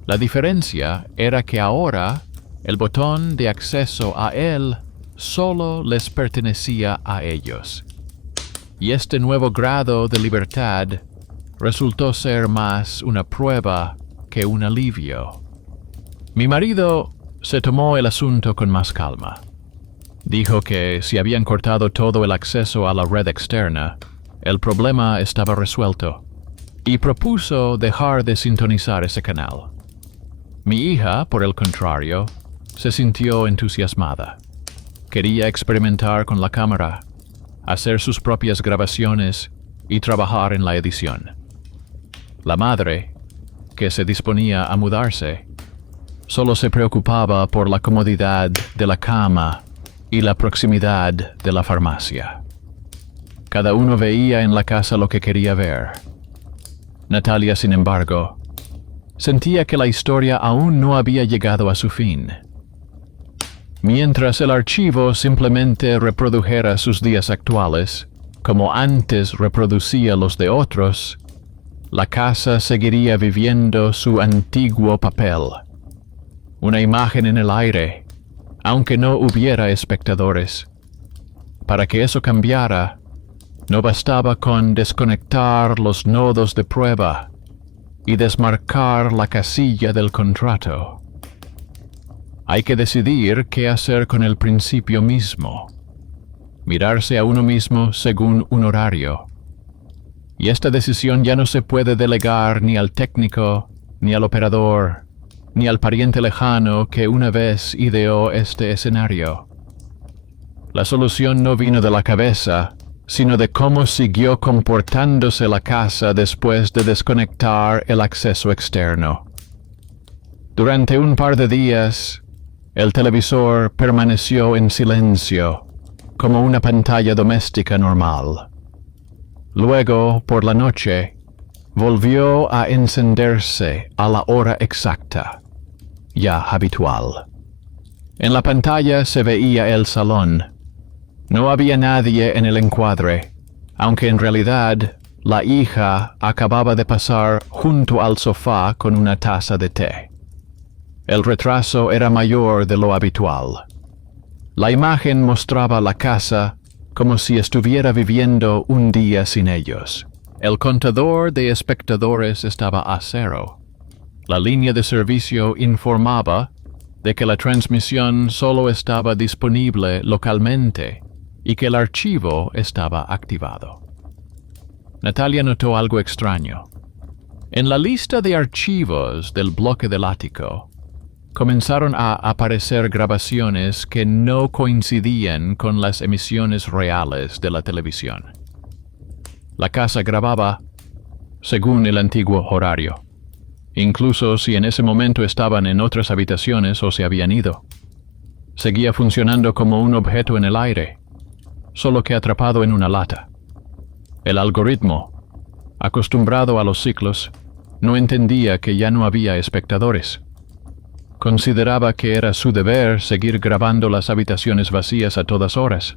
La diferencia era que ahora el botón de acceso a él solo les pertenecía a ellos. Y este nuevo grado de libertad resultó ser más una prueba que un alivio. Mi marido se tomó el asunto con más calma. Dijo que si habían cortado todo el acceso a la red externa, el problema estaba resuelto, y propuso dejar de sintonizar ese canal. Mi hija, por el contrario, se sintió entusiasmada. Quería experimentar con la cámara, hacer sus propias grabaciones y trabajar en la edición. La madre, que se disponía a mudarse, solo se preocupaba por la comodidad de la cama y la proximidad de la farmacia. Cada uno veía en la casa lo que quería ver. Natalia, sin embargo, sentía que la historia aún no había llegado a su fin. Mientras el archivo simplemente reprodujera sus días actuales, como antes reproducía los de otros, la casa seguiría viviendo su antiguo papel. Una imagen en el aire, aunque no hubiera espectadores. Para que eso cambiara, no bastaba con desconectar los nodos de prueba y desmarcar la casilla del contrato. Hay que decidir qué hacer con el principio mismo. Mirarse a uno mismo según un horario. Y esta decisión ya no se puede delegar ni al técnico, ni al operador, ni al pariente lejano que una vez ideó este escenario. La solución no vino de la cabeza, sino de cómo siguió comportándose la casa después de desconectar el acceso externo. Durante un par de días, el televisor permaneció en silencio, como una pantalla doméstica normal. Luego, por la noche, volvió a encenderse a la hora exacta, ya habitual. En la pantalla se veía el salón. No había nadie en el encuadre, aunque en realidad la hija acababa de pasar junto al sofá con una taza de té. El retraso era mayor de lo habitual. La imagen mostraba la casa como si estuviera viviendo un día sin ellos. El contador de espectadores estaba a 0. La línea de servicio informaba de que la transmisión solo estaba disponible localmente y que el archivo estaba activado. Natalia notó algo extraño. En la lista de archivos del bloque del ático, comenzaron a aparecer grabaciones que no coincidían con las emisiones reales de la televisión. La casa grababa según el antiguo horario, incluso si en ese momento estaban en otras habitaciones o se habían ido. Seguía funcionando como un objeto en el aire, solo que atrapado en una lata. El algoritmo, acostumbrado a los ciclos, no entendía que ya no había espectadores. consideraba que era su deber seguir grabando las habitaciones vacías a todas horas.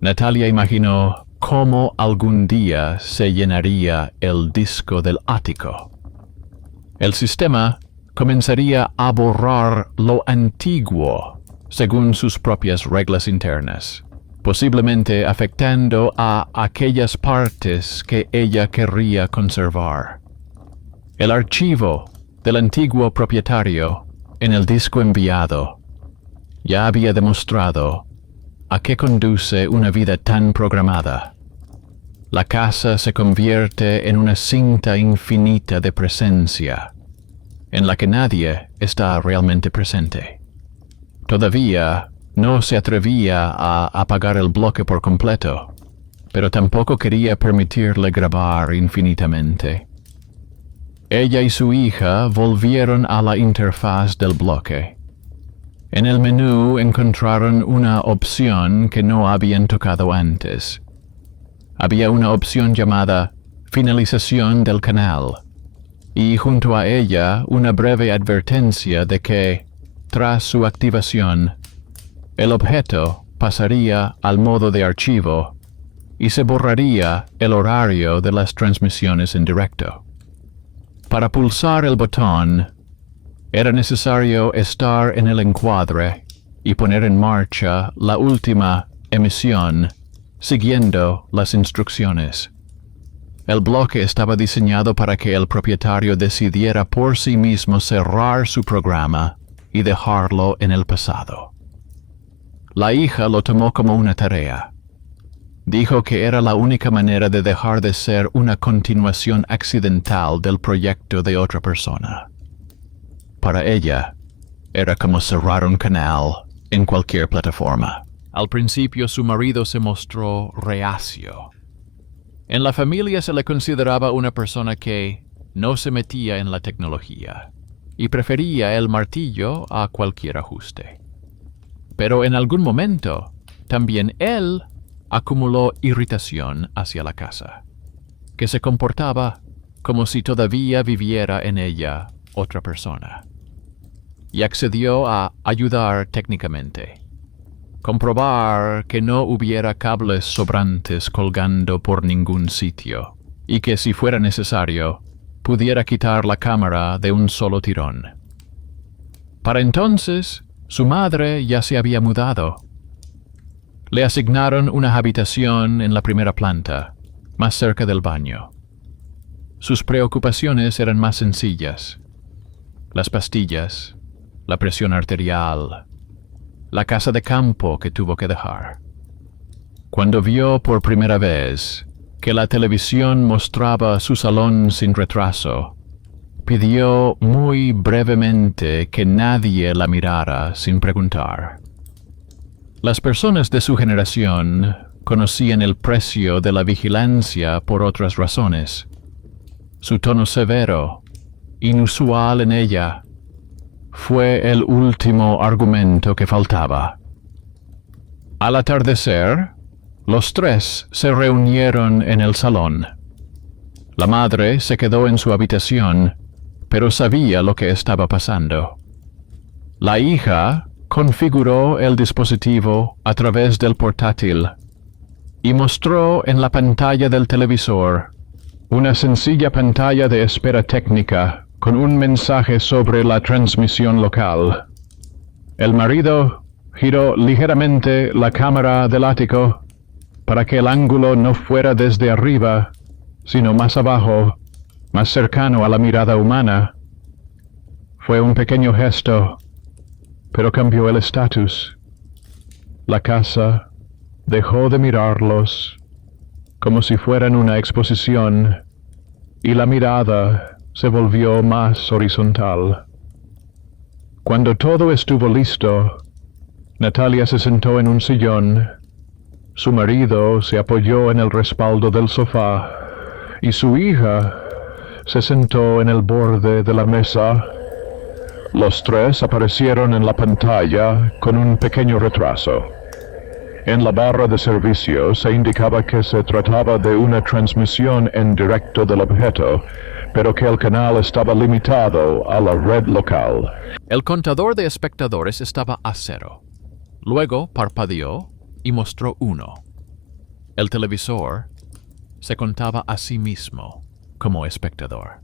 Natalia imaginó cómo algún día se llenaría el disco del ático. El sistema comenzaría a borrar lo antiguo según sus propias reglas internas, posiblemente afectando a aquellas partes que ella querría conservar. El archivo del antiguo propietario en el disco enviado ya había demostrado a qué conduce una vida tan programada. La casa se convierte en una cinta infinita de presencia, en la que nadie está realmente presente. Todavía no se atrevía a apagar el bloque por completo, pero tampoco quería permitirle grabar infinitamente. Ella y su hija volvieron a la interfaz del bloque. En el menú encontraron una opción que no habían tocado antes. Había una opción llamada Finalización del canal, y junto a ella una breve advertencia de que, tras su activación, el objeto pasaría al modo de archivo y se borraría el horario de las transmisiones en directo. Para pulsar el botón, era necesario estar en el encuadre y poner en marcha la última emisión siguiendo las instrucciones. El bloque estaba diseñado para que el propietario decidiera por sí mismo cerrar su programa y dejarlo en el pasado. La hija lo tomó como una tarea. Dijo que era la única manera de dejar de ser una continuación accidental del proyecto de otra persona. Para ella, era como cerrar un canal en cualquier plataforma. Al principio su marido se mostró reacio. En la familia se le consideraba una persona que no se metía en la tecnología y prefería el martillo a cualquier ajuste. Pero en algún momento, también él acumuló irritación hacia la casa, que se comportaba como si todavía viviera en ella otra persona, y accedió a ayudar técnicamente. Comprobar que no hubiera cables sobrantes colgando por ningún sitio, y que si fuera necesario, pudiera quitar la cámara de un solo tirón. Para entonces, su madre ya se había mudado. Le asignaron una habitación en la primera planta, más cerca del baño. Sus preocupaciones eran más sencillas: las pastillas, la presión arterial, la casa de campo que tuvo que dejar. Cuando vio por primera vez que la televisión mostraba su salón sin retraso, pidió muy brevemente que nadie la mirara sin preguntar. Las personas de su generación conocían el precio de la vigilancia por otras razones. Su tono severo, inusual en ella, fue el último argumento que faltaba. Al atardecer, los tres se reunieron en el salón. La madre se quedó en su habitación, pero sabía lo que estaba pasando. La hija configuró el dispositivo a través del portátil y mostró en la pantalla del televisor una sencilla pantalla de espera técnica con un mensaje sobre la transmisión local. El marido giró ligeramente la cámara del ático para que el ángulo no fuera desde arriba, sino más abajo, más cercano a la mirada humana. Fue un pequeño gesto, pero cambió el estatus. La casa dejó de mirarlos como si fueran una exposición, y la mirada se volvió más horizontal. Cuando todo estuvo listo, Natalia se sentó en un sillón, su marido se apoyó en el respaldo del sofá, y su hija se sentó en el borde de la mesa. Los tres aparecieron en la pantalla con un pequeño retraso. En la barra de servicio se indicaba que se trataba de una transmisión en directo del objeto, pero que el canal estaba limitado a la red local. El contador de espectadores estaba a 0. Luego parpadeó y mostró 1. El televisor se contaba a sí mismo como espectador.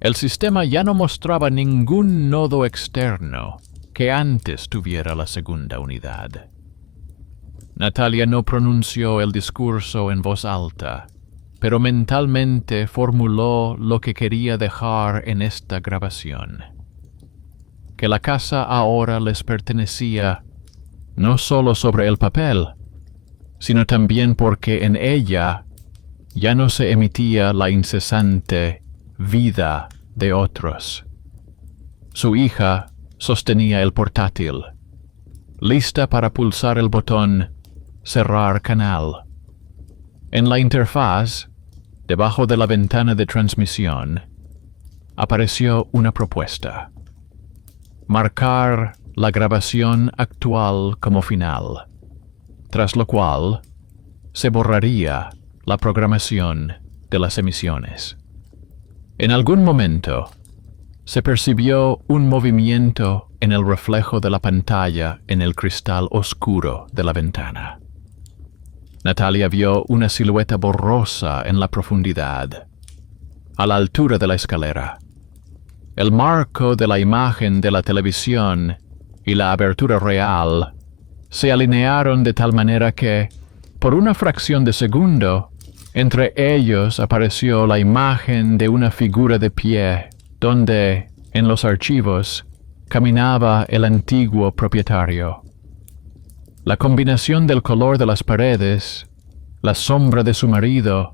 El sistema ya no mostraba ningún nodo externo que antes tuviera la segunda unidad. Natalia no pronunció el discurso en voz alta, pero mentalmente formuló lo que quería dejar en esta grabación. Que la casa ahora les pertenecía no solo sobre el papel, sino también porque en ella ya no se emitía la incesante vida de otros. Su hija sostenía el portátil, lista para pulsar el botón cerrar canal. En la interfaz, debajo de la ventana de transmisión, apareció una propuesta: marcar la grabación actual como final, tras lo cual se borraría la programación de las emisiones. En algún momento, se percibió un movimiento en el reflejo de la pantalla en el cristal oscuro de la ventana. Natalia vio una silueta borrosa en la profundidad, a la altura de la escalera. El marco de la imagen de la televisión y la abertura real se alinearon de tal manera que, por una fracción de segundo, entre ellos apareció la imagen de una figura de pie, donde, en los archivos, caminaba el antiguo propietario. La combinación del color de las paredes, la sombra de su marido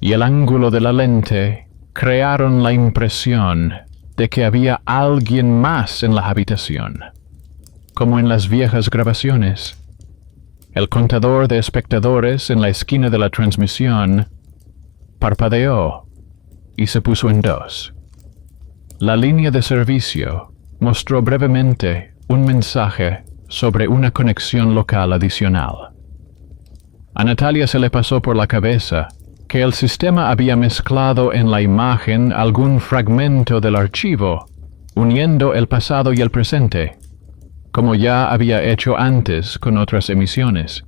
y el ángulo de la lente crearon la impresión de que había alguien más en la habitación. Como en las viejas grabaciones, el contador de espectadores en la esquina de la transmisión parpadeó y se puso en 2. La línea de servicio mostró brevemente un mensaje sobre una conexión local adicional. A Natalia se le pasó por la cabeza que el sistema había mezclado en la imagen algún fragmento del archivo, uniendo el pasado y el presente, como ya había hecho antes con otras emisiones.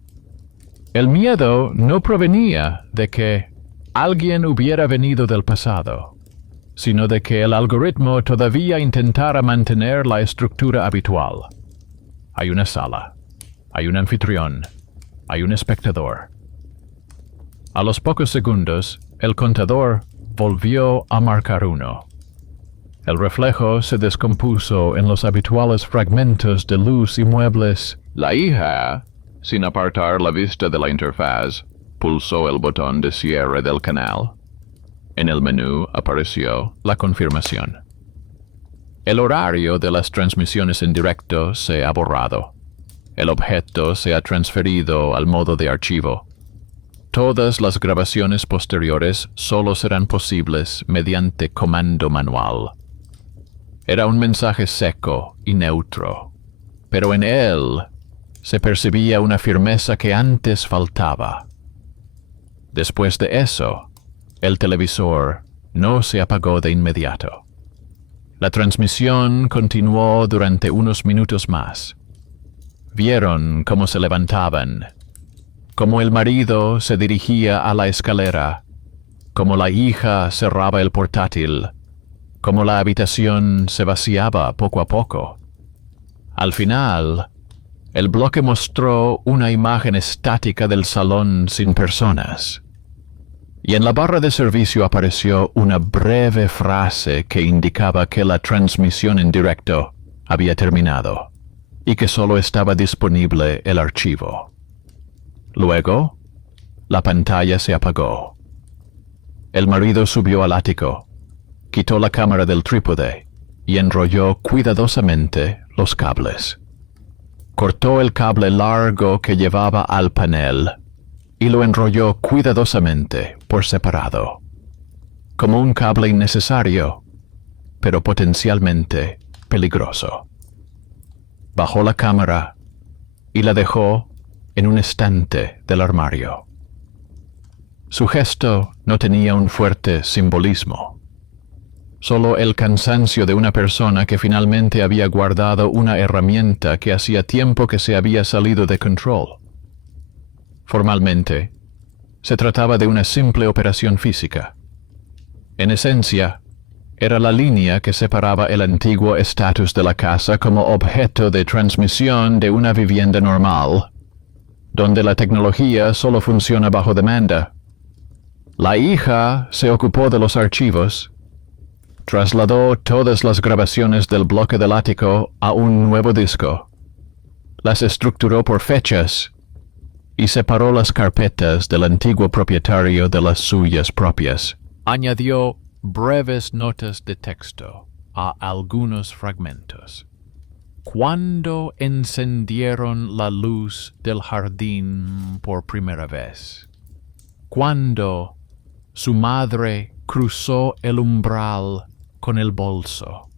El miedo no provenía de que alguien hubiera venido del pasado, sino de que el algoritmo todavía intentara mantener la estructura habitual. Hay una sala, hay un anfitrión, hay un espectador. A los pocos segundos, el contador volvió a marcar 1. El reflejo se descompuso en los habituales fragmentos de luz y muebles. La hija, sin apartar la vista de la interfaz, pulsó el botón de cierre del canal. En el menú apareció la confirmación. El horario de las transmisiones en directo se ha borrado. El objeto se ha transferido al modo de archivo. Todas las grabaciones posteriores solo serán posibles mediante comando manual. Era un mensaje seco y neutro, pero en él se percibía una firmeza que antes faltaba. Después de eso, el televisor no se apagó de inmediato. La transmisión continuó durante unos minutos más. Vieron cómo se levantaban, cómo el marido se dirigía a la escalera, cómo la hija cerraba el portátil, cómo la habitación se vaciaba poco a poco. Al final, el bloque mostró una imagen estática del salón sin personas. Y en la barra de servicio apareció una breve frase que indicaba que la transmisión en directo había terminado y que solo estaba disponible el archivo. Luego, la pantalla se apagó. El marido subió al ático, quitó la cámara del trípode y enrolló cuidadosamente los cables. Cortó el cable largo que llevaba al panel y lo enrolló cuidadosamente por separado, como un cable innecesario, pero potencialmente peligroso. Bajó la cámara y la dejó en un estante del armario. Su gesto no tenía un fuerte simbolismo. Solo el cansancio de una persona que finalmente había guardado una herramienta que hacía tiempo que se había salido de control. Formalmente, se trataba de una simple operación física. En esencia, era la línea que separaba el antiguo estatus de la casa como objeto de transmisión de una vivienda normal, donde la tecnología solo funciona bajo demanda. La hija se ocupó de los archivos, trasladó todas las grabaciones del bloque del ático a un nuevo disco, las estructuró por fechas y separó las carpetas del antiguo propietario de las suyas propias. Añadió breves notas de texto a algunos fragmentos. ¿Cuándo encendieron la luz del jardín por primera vez? ¿Cuándo su madre cruzó el umbral con el bolso?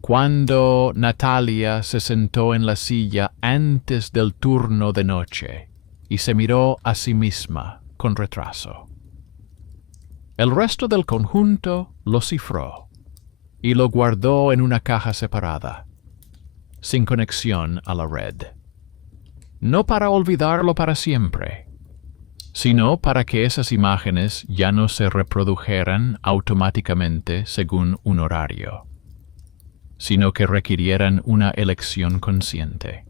¿Cuándo Natalia se sentó en la silla antes del turno de noche y se miró a sí misma con retraso? El resto del conjunto lo cifró y lo guardó en una caja separada, sin conexión a la red. No para olvidarlo para siempre, sino para que esas imágenes ya no se reprodujeran automáticamente según un horario, sino que requirieran una elección consciente.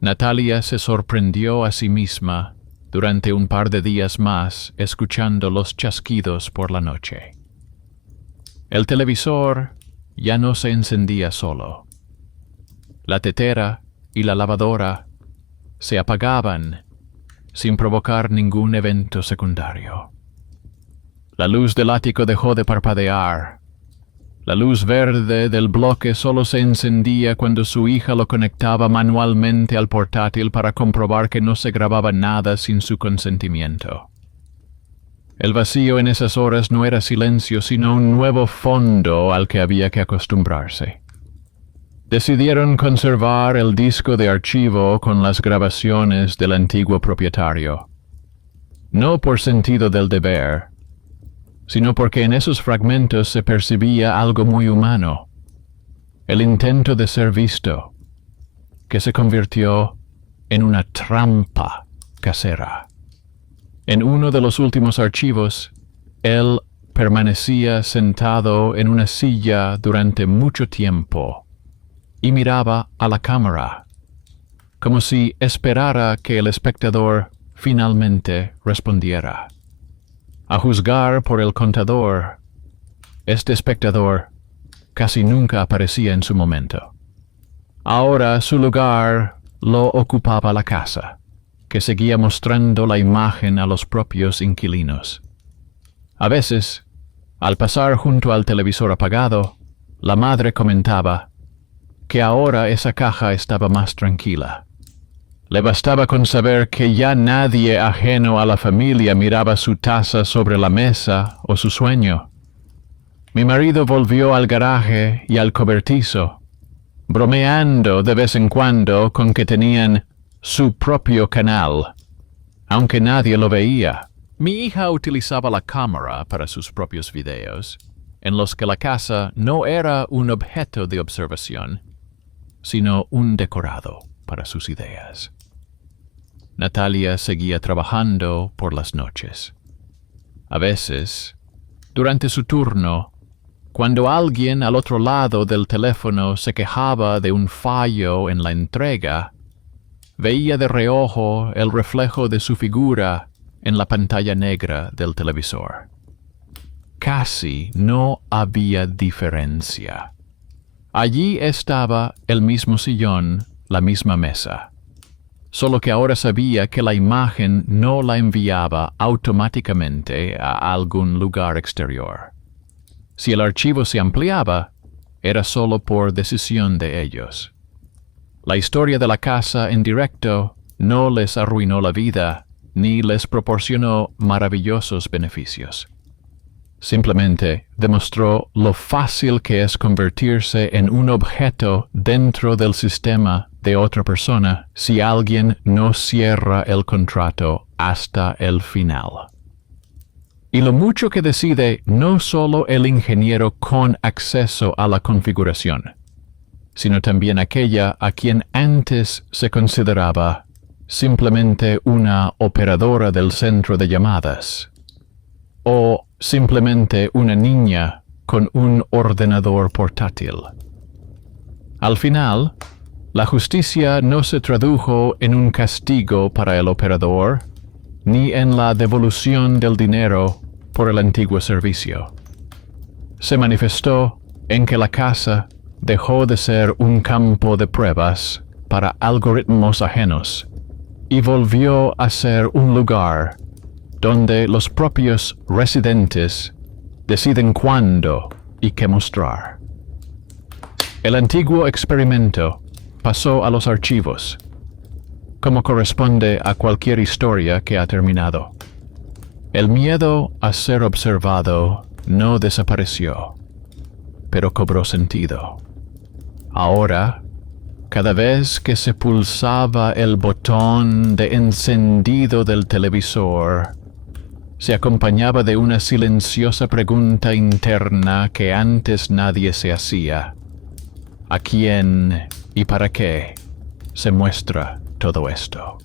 Natalia se sorprendió a sí misma durante un par de días más escuchando los chasquidos por la noche. El televisor ya no se encendía solo. La tetera y la lavadora se apagaban sin provocar ningún evento secundario. La luz del ático dejó de parpadear. La luz verde del bloque solo se encendía cuando su hija lo conectaba manualmente al portátil para comprobar que no se grababa nada sin su consentimiento. El vacío en esas horas no era silencio, sino un nuevo fondo al que había que acostumbrarse. Decidieron conservar el disco de archivo con las grabaciones del antiguo propietario, no por sentido del deber, sino porque en esos fragmentos se percibía algo muy humano, el intento de ser visto, que se convirtió en una trampa casera. En uno de los últimos archivos, él permanecía sentado en una silla durante mucho tiempo y miraba a la cámara, como si esperara que el espectador finalmente respondiera. A juzgar por el contador, este espectador casi nunca aparecía en su momento. Ahora su lugar lo ocupaba la casa, que seguía mostrando la imagen a los propios inquilinos. A veces, al pasar junto al televisor apagado, la madre comentaba que ahora esa caja estaba más tranquila. Le bastaba con saber que ya nadie ajeno a la familia miraba su taza sobre la mesa o su sueño. Mi marido volvió al garaje y al cobertizo, bromeando de vez en cuando con que tenían su propio canal, aunque nadie lo veía. Mi hija utilizaba la cámara para sus propios videos, en los que la casa no era un objeto de observación, sino un decorado para sus ideas. Natalia seguía trabajando por las noches. A veces, durante su turno, cuando alguien al otro lado del teléfono se quejaba de un fallo en la entrega, veía de reojo el reflejo de su figura en la pantalla negra del televisor. Casi no había diferencia. Allí estaba el mismo sillón, la misma mesa. Solo que ahora sabía que la imagen no la enviaba automáticamente a algún lugar exterior. Si el archivo se ampliaba, era solo por decisión de ellos. La historia de la casa en directo no les arruinó la vida, ni les proporcionó maravillosos beneficios. simplemente demostró lo fácil que es convertirse en un objeto dentro del sistema de otra persona si alguien no cierra el contrato hasta el final. Y lo mucho que decide no solo el ingeniero con acceso a la configuración, sino también aquella a quien antes se consideraba simplemente una operadora del centro de llamadas, o simplemente una niña con un ordenador portátil. Al final, la justicia no se tradujo en un castigo para el operador, ni en la devolución del dinero por el antiguo servicio. Se manifestó en que la casa dejó de ser un campo de pruebas para algoritmos ajenos y volvió a ser un lugar donde los propios residentes deciden cuándo y qué mostrar. El antiguo experimento pasó a los archivos, como corresponde a cualquier historia que ha terminado. El miedo a ser observado no desapareció, pero cobró sentido. Ahora, cada vez que se pulsaba el botón de encendido del televisor, se acompañaba de una silenciosa pregunta interna que antes nadie se hacía. ¿A quién y para qué se muestra todo esto?